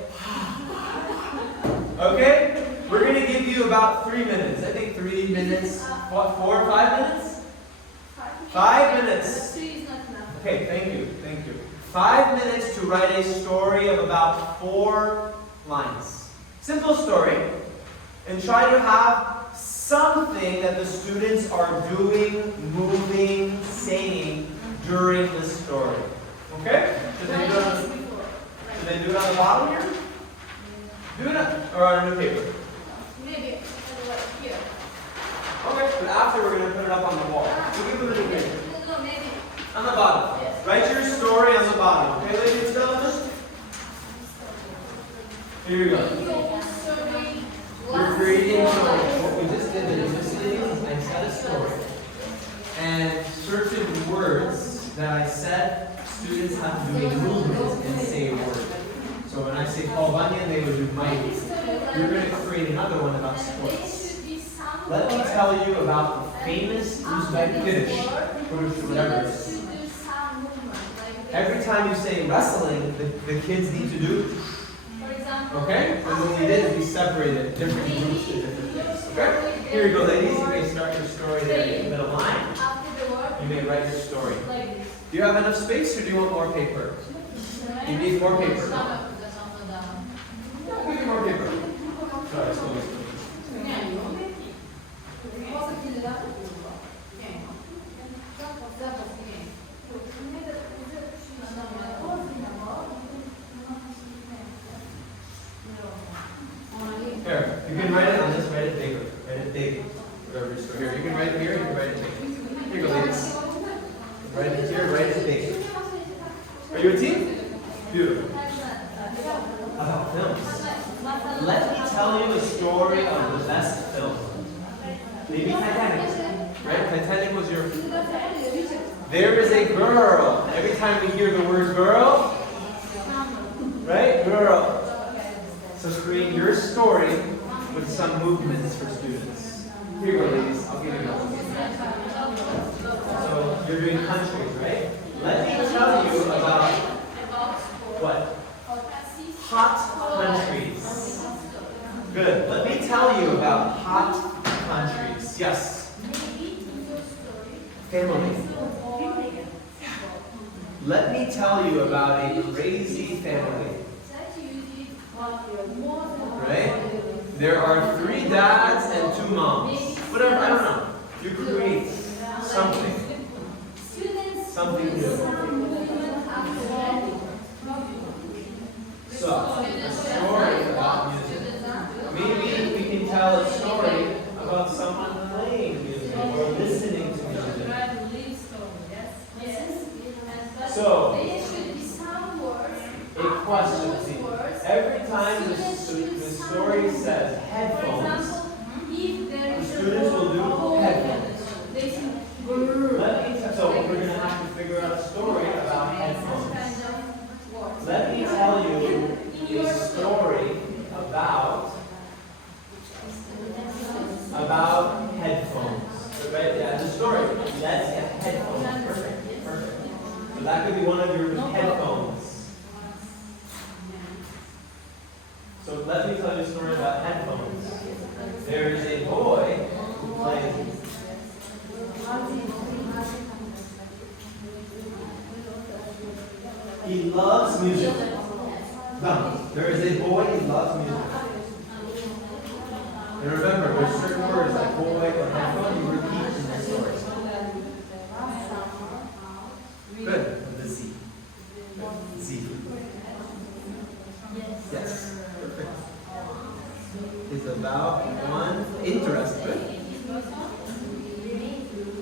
okay? We're going to give you about 3 minutes. I think 3 minutes. What, 4 or 5 minutes? 5 minutes. 2 is not enough. Okay, thank you. 5 minutes to write a story of about 4 lines. Simple story. And try to have something that the students are doing, moving, saying during the story. Okay? Should they do it on, should they do it on the bottom here? Do it or on a new paper? Maybe like here. Okay, but after we're going to put it up on the wall. We'll give them a new paper. No, maybe. On the bottom. Yes. Write your story on the bottom. Okay, ladies and gentlemen? Here you go. You're creating, so what we just did is I said a story. And certain words that I said, students have to do movements and say a word. So when I say Paul Bunyan, they would do mighty. You're going to create another one about sports. Let me tell you about the famous Uzbek Kiddush, whatever it is. Every time you say wrestling, the kids need to do, For example, okay? And what we did is we separated different groups to different things, okay? Here you go, ladies. You may start your story there in the middle line. after the word, You may write your story. like this. Do you have enough space or do you want more paper? You need more paper. No, we need more paper. Sorry, slowly. Here, you can write it on this, write it bigger. Write it big. Whatever your story. Here, you can write it here, you can write it big. Here you go, ladies. Write it here, write it big. Are you a team? Beautiful. About films. Let me tell you a story of the best film. Maybe Titanic. Right? Titanic was your. There is a girl. Every time we hear the word girl, right? Girl. So create your story with some movements for students. Here you go, ladies. I'll give you a So you're doing countries, right? Let me tell you about what? Hot countries. Good. Let me tell you about hot countries. Yes. Family. Let me tell you about a crazy family. Right? There are 3 dads and 2 moms. Whatever, I don't know. You create something. Something new. So, a story about music. Maybe we can tell a story about someone playing music or listening to music. So, a question. See, every time the story says headphones, the students will do headphones. So we're going to have to figure out a story about headphones. Let me tell you a story about headphones. Right? Yeah, the story. Let's get headphones. Perfect. Perfect. So that could be one of your headphones. So let me tell you a story about headphones. There is a boy who plays. He loves music. There is a boy, he loves music. And remember, there's certain words like boy or headphone you repeat in the story. Good. With the Z. Z. Yes. Perfect. Is about one interest. Good.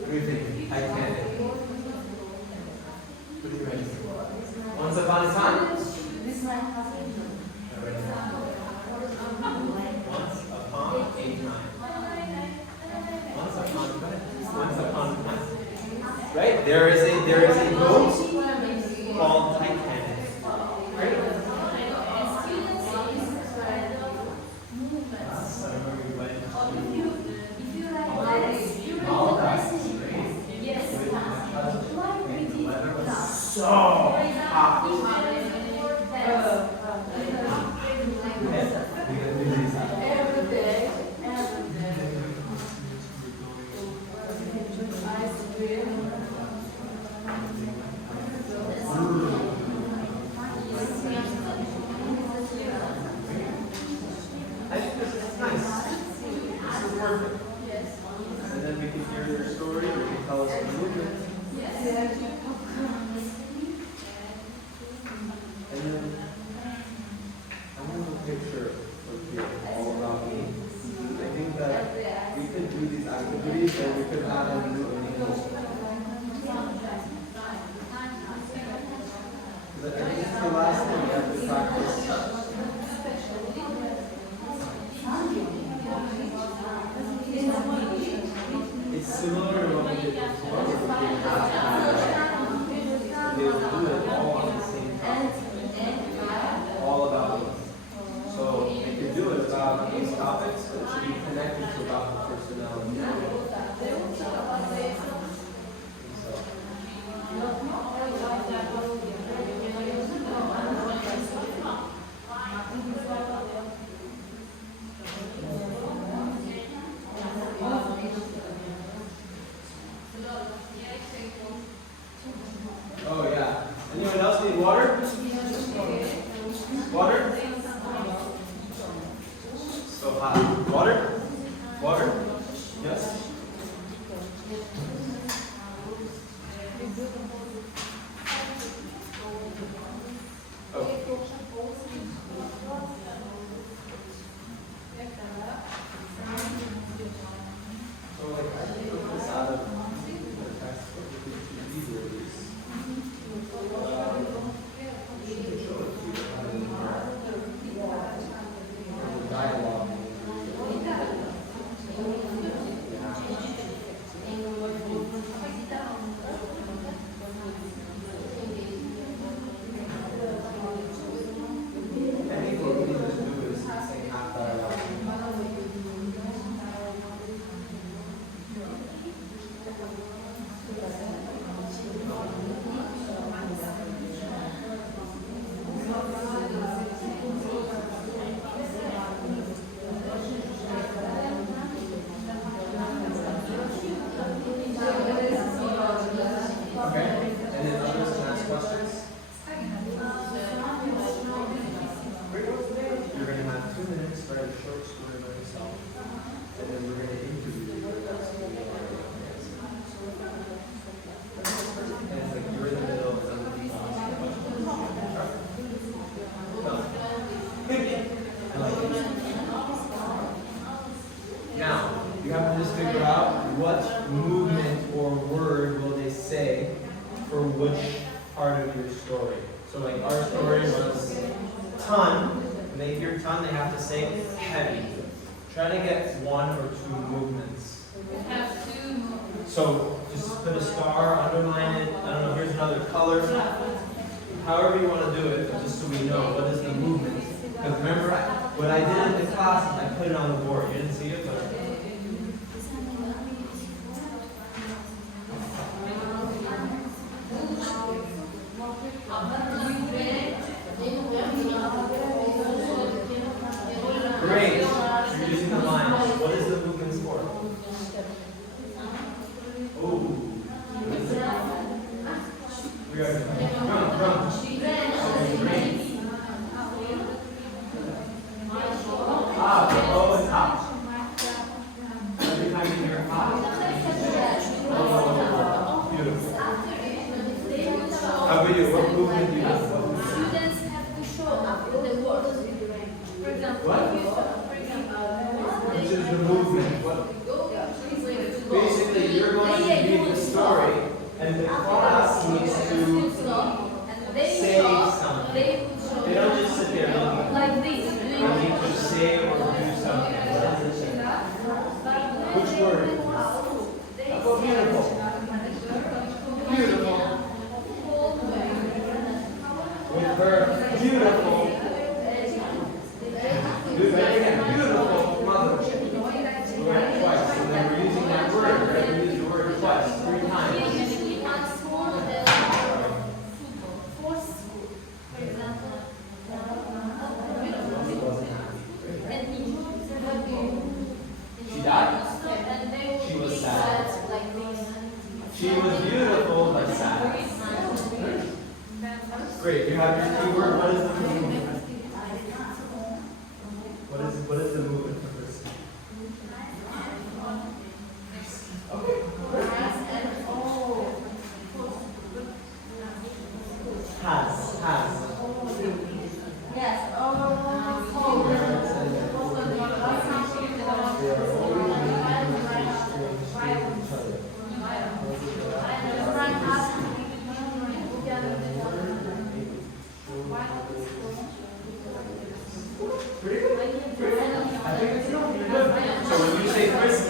What do you think? Titanic. What do you ready? Once upon a time? Once upon a time. Once upon a time. Right? There is a boat called Titanic. Right? So hot. I think this is nice. This is worth it. these activities, or we could have them do it in English. But I think it's the last thing we have to practice. It's similar to what we did before, but we did they will do it all at the same time. All about it. So they could do it about these topics, but it should be connected to about the personality. Oh yeah. Anyone else need water? Water? So hot. Water? Water? Yes? Okay. So like I took this out of the textbook because it's easier to use. Dialogue. I think what we need to do is say half dialogue. Okay, and then others can ask questions. You're going to have 2 minutes to write a short story about yourself, and then we're going to interview you. And it's like you're in the middle of something. Now, you have to just figure out what movement or word will they say for which part of your story. So like our story was ton. When they hear ton, they have to say heavy. Try to get 1 or 2 movements. We have 2 movements. So just put a star, underline it. I don't know, here's another color. However you want to do it, but just so we know what is the movement. Because remember, what I did in the class, I put it on the board. You didn't see it, but great. You're using the lines. What is the movements for? Oh. We are drum. Okay, great. Ah, the bow is up. Every time you hear ah. Oh, beautiful. How about you? What movement do you have? What movement? Students have to show up with the words. For example, What? Which is the movement? What? Basically, you're going to read the story, and the class needs to say something. They don't just sit there looking. Like this. They need to say or do something. What is it? Which word? Oh, beautiful. Beautiful. With her beautiful. Do that again. Beautiful mother. We're at twice. And then we're using that word, right? We use the word twice, 3 times. She died? She was sad. She was beautiful but sad. Great. You have your keyword. What is the movement? What is the movement for this? Okay. Has. Yes. Where it says-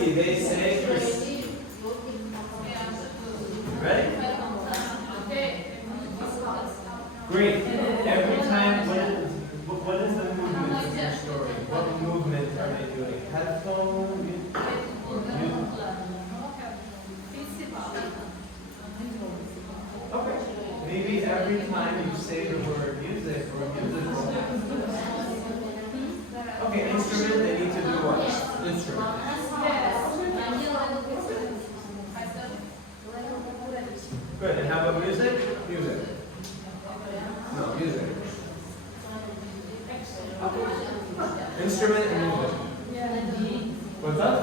Christy, they say Christy. Ready? Great. Every time, what is the movement in your story? What movement are they doing? Headphone? Okay. Maybe every time you say the word music or musical. Okay, instrument, they need to do what? Instrument. Good. And how about music? Music. No, music. Instrument and music. What's that?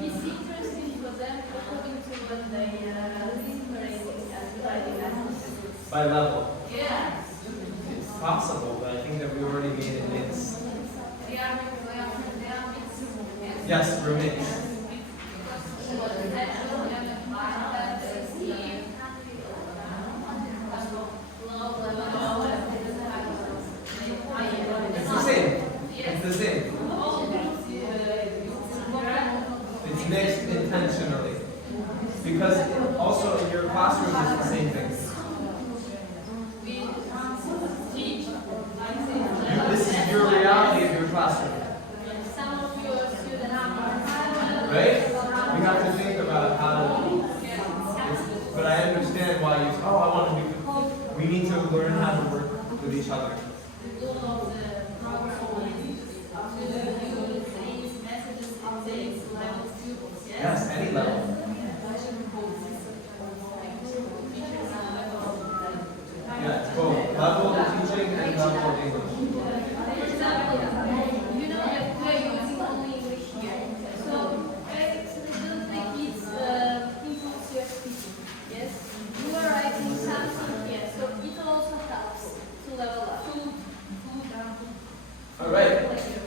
It's interesting for them according to what they separate as dividing as. By level. Yeah. It's possible, but I think that we already made it mix. They are mixed. Yes, we're mixed. It's the same. It's the same. It's mixed intentionally. Because also in your classroom it's the same thing. This is your reality of your classroom. Some of your students Right? We have to think about how to. But I understand why you. Oh, I want to do. We need to learn how to work with each other. Yes, any level. Yeah, both level of teaching and level of English. For example, you know that we're using only English here. So I don't think it's improves your speaking. Yes? You are writing something here, so it also helps to level up. Alright,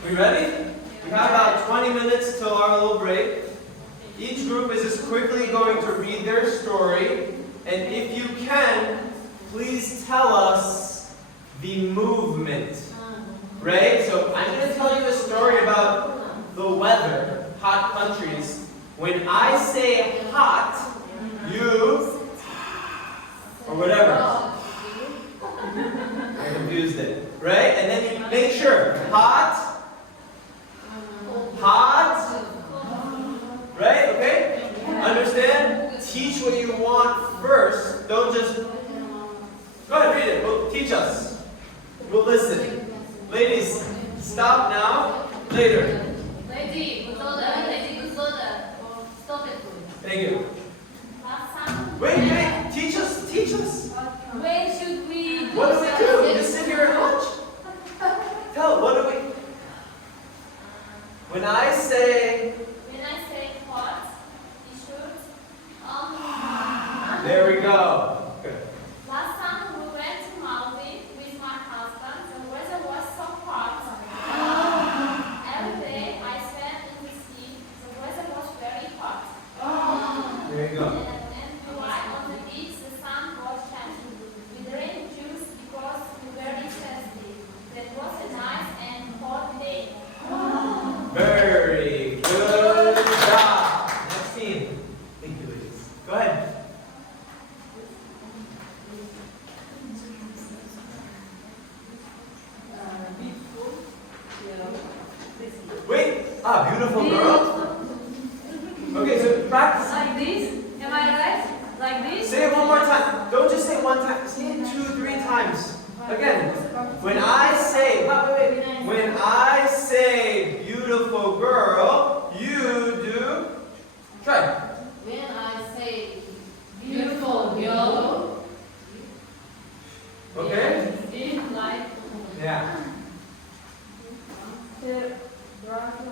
we ready? We have about 20 minutes till our little break. Each group is just quickly going to read their story. And if you can, please tell us the movement. Right? So I'm going to tell you a story about the weather, hot countries. When I say hot, you, or whatever. I confused it. Right? And then you make sure. Hot. Hot. Right? Okay? Understand? Teach what you want first. Don't just. Go ahead, read it. Well, teach us. We'll listen. Ladies, stop now. Later. Lady, good order. Stop it. Thank you. Wait. Teach us. When should we do What do we do? We just sit here and watch? Tell, what do we. When I say. hot, t-shirt, There we go. Good. last time we went to Maldives with my husband. The weather was so hot. Every day I swam in the sea. The weather was very hot. There you go. And we were on the beach. The sun was shining. We drank juice because we were very thirsty. That was a nice and hot day. Very good job. Next team. Thank you, ladies. Go ahead. Wait. Beautiful girl. Okay, so practice. Like this? Am I right? Like this? Say it one more time. Don't just say one time. Say it 2-3 times. Again. When I say, wait. When I say beautiful girl, you do. Try. When I say Beautiful girl. Okay? It's like Yeah. her brother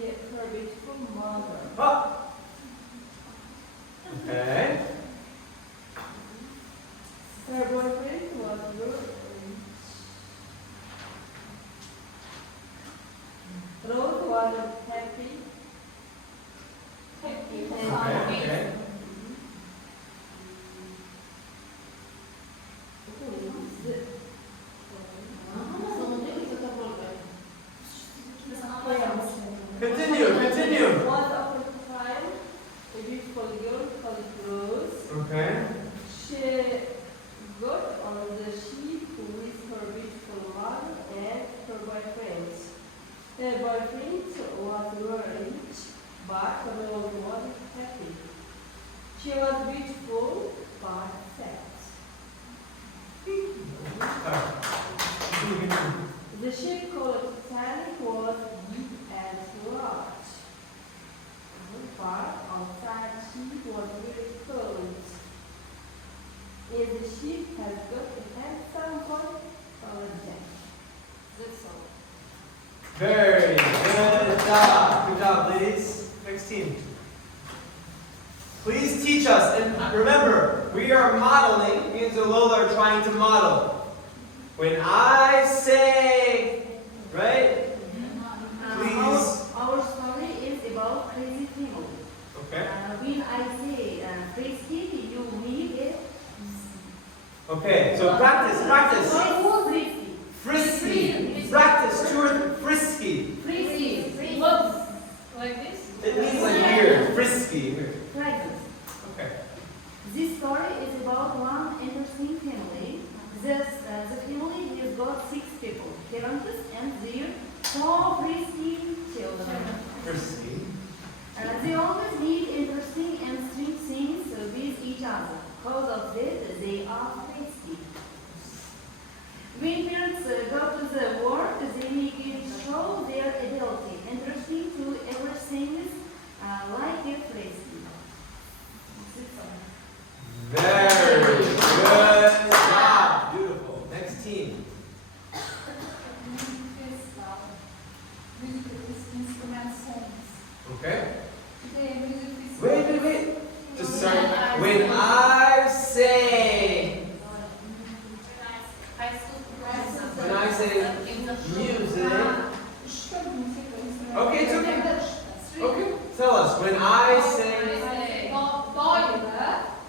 is her beautiful mother. Up. Okay. Her boyfriend was rude. Rose was happy. Okay. Her boyfriend was rich, but the world was happy. She was beautiful, but sad. The ship called Titanic was big and large. But outside she was very cold. If the ship has got a handsome boy or a jack. That's all. Very good job. Good job, ladies. Next team. Please teach us. And remember, we are modeling. Me and Zalola are trying to model. When I say, right? Please. Our story is about crazy family. Okay. When I say frisky, you mean it. Okay. So practice. Frisky. Frisky. Practice. Two or frisky. Frisky. What? Like this? It means like weird. Frisky. Weird. Like this. Okay. This story is about one interesting family. The family has got 6 people, parents and their 4 frisky children. Frisky. They always need interesting and strange things with each other. Because of that, they are frisky. When parents go to the work, they make it show their ability, interesting to everything, like a frisky. Very good job. Beautiful. Next team. Okay. Wait. Just start. When I say. When I say music. Okay, it's okay. Okay. Tell us. When I say.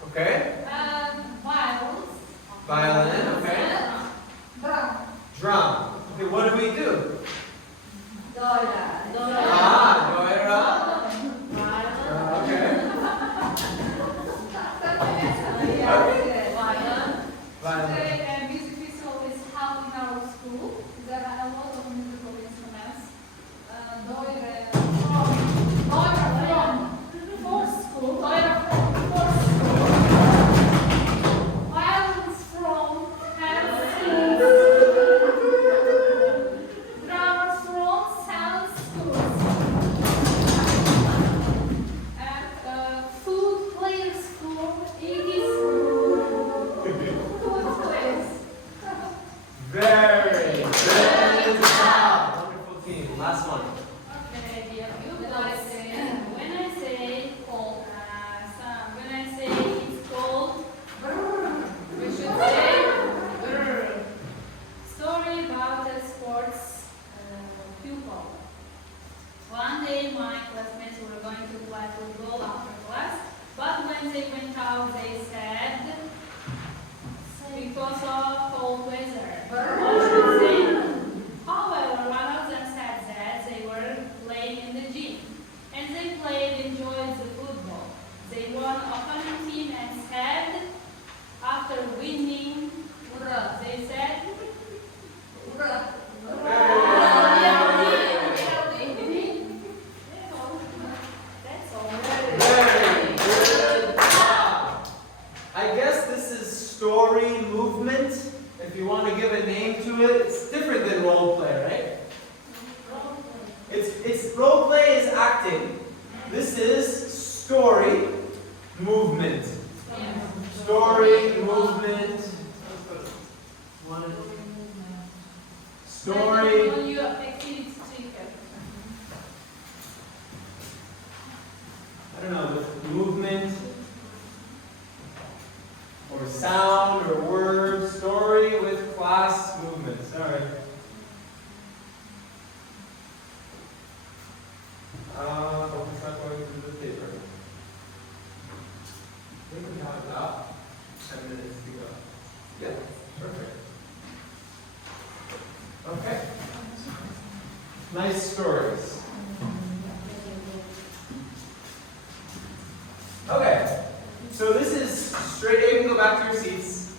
Okay. Violin. Okay. Drum. Okay. What do we do? Dora. Ah, Doira. Okay. Violin. Today, music festival is held in our school. There are a lot of musical instruments. Doira from fourth school. Violins from tenth school. Drummers from seventh school. And flute players from 80th school. Flute players. Very good job. Wonderful team. Last one. Okay, dear, you guys say, when I say cold, when I say it's cold, we should say brr. Story about a sports pupil. One day my classmates were going to play football after class, but when they went out they said, because of cold weather. What should say? However, one of them said that they were playing in the gym, and they played, enjoyed the football. They won opponent team and said, after winning, they said, that's all. Very good job. I guess this is story movement. If you want to give a name to it, it's different than role play, right? It's role play is acting. This is story movement. Story movement. Story. On your activity sticker. I don't know, with movement or sound or word. Story with class movement. Sorry. Oh, it's not going through the paper. I think we have about 10 minutes to go. Yeah, perfect. Okay. Nice stories. Okay. So this is straight, you can go back to your seats.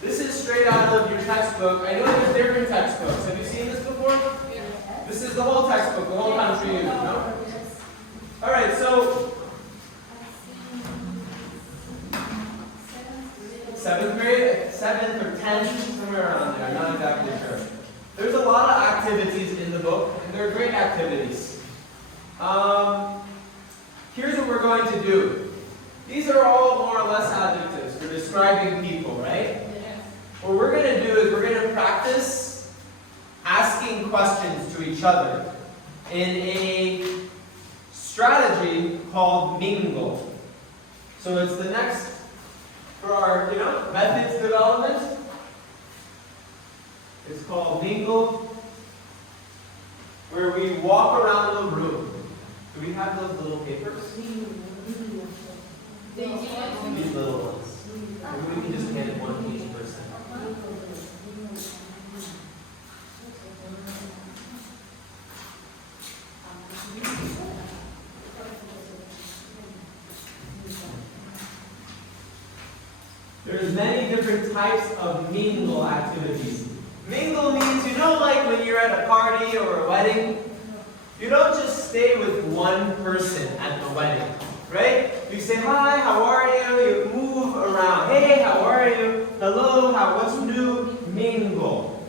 This is straight out of your textbook. I know there's different textbooks. Have you seen this before? is the whole textbook, the whole country uses, no? Alright, so 7th grade, 7th or 10th, somewhere around there, I'm not exactly sure. There's a lot of activities in the book, and they're great activities. Here's what we're going to do. These are all more or less adjectives for describing people, right? What we're going to do is we're going to practice asking questions to each other in a strategy called mingle. So it's the next for our, methods development. It's called mingle, where we walk around the room. Do we have those little papers? These little ones. Maybe we can just hand one to each person. There's many different types of mingle activities. Mingle means, like when you're at a party or a wedding, you don't just stay with one person at the wedding, right? You say, hi, how are you? You move around. Hey, how are you? Hello, what's new? Mingle.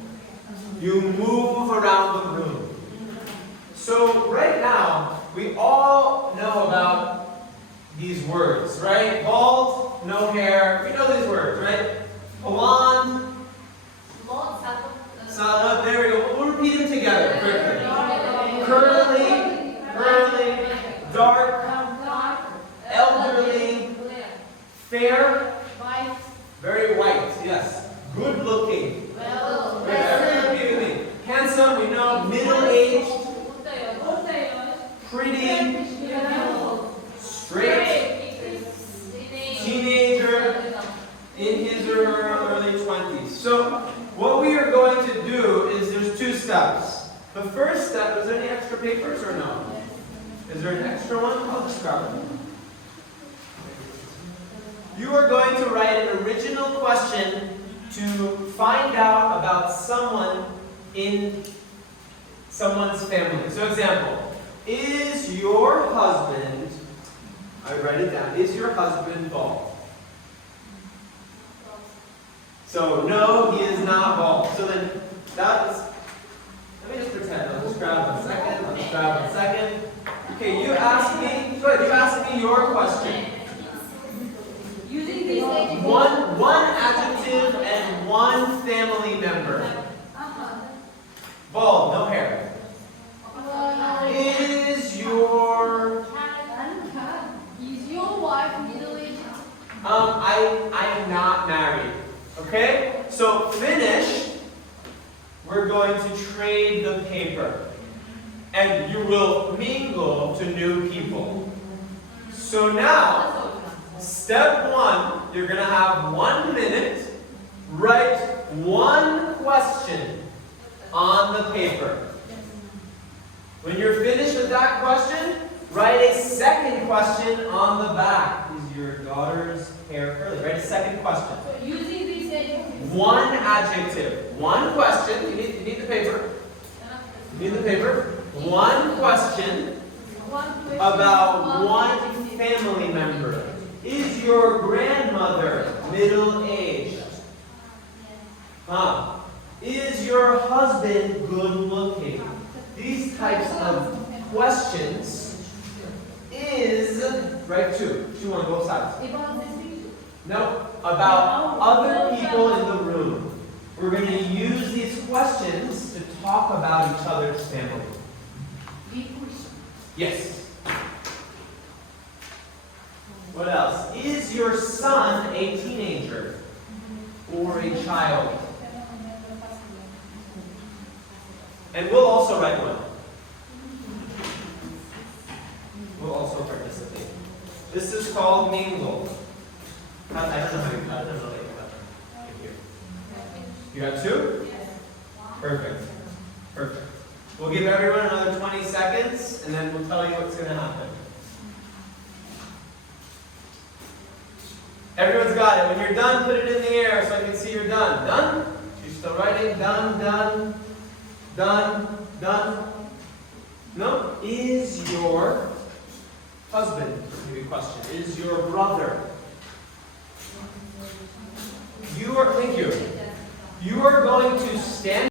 You move around the room. So right now, we all know about these words, right? Bald, no hair. We know these words, right? Blonde, salad, there we go. We'll repeat them together quickly. Curly, dark, elderly, fair, very white, yes. Good looking. Very me. Handsome, we know. Middle-aged, pretty, straight, teenager, in his or her early 20s. So what we are going to do is there's 2 steps. The first step, is there any extra papers or no? Is there an extra one? I'll just grab it. You are going to write an original question to find out about someone in someone's family. So example, is your husband, I write it down, is your husband bald? So no, he is not bald. So then that's, let me just pretend, I'll just grab 1 second, I'll just grab 1 second. Okay, you ask me your question. Using these adjectives. One adjective and one family member. Bald, no hair. Is your wife middle-aged? I am not married. Okay? So finish. We're going to trade the paper. And you will mingle to new people. So now, step 1, you're going to have 1 minute. Write one question on the paper. When you're finished with that question, write a second question on the back. Is your daughter's hair curly? Write a second question. So using these adjectives. One adjective. One question. You need the paper. You need the paper. One question about one family member. Is your grandmother middle-aged? Is your husband good-looking? These types of questions is, write 2 on both sides. No, about other people in the room. We're going to use these questions to talk about each other's family. Yes. What else? Is your son a teenager or a child? And we'll also write one. We'll also participate. This is called mingle. I don't know how you cut it. You got 2? Perfect. Perfect. We'll give everyone another 20 seconds, and then we'll tell you what's going to happen. Everyone's got it. When you're done, put it in the air so I can see you're done. Done? She's still writing. Done, done, done, done. No? Is your husband, maybe question, is your brother? Thank you. You are going to stand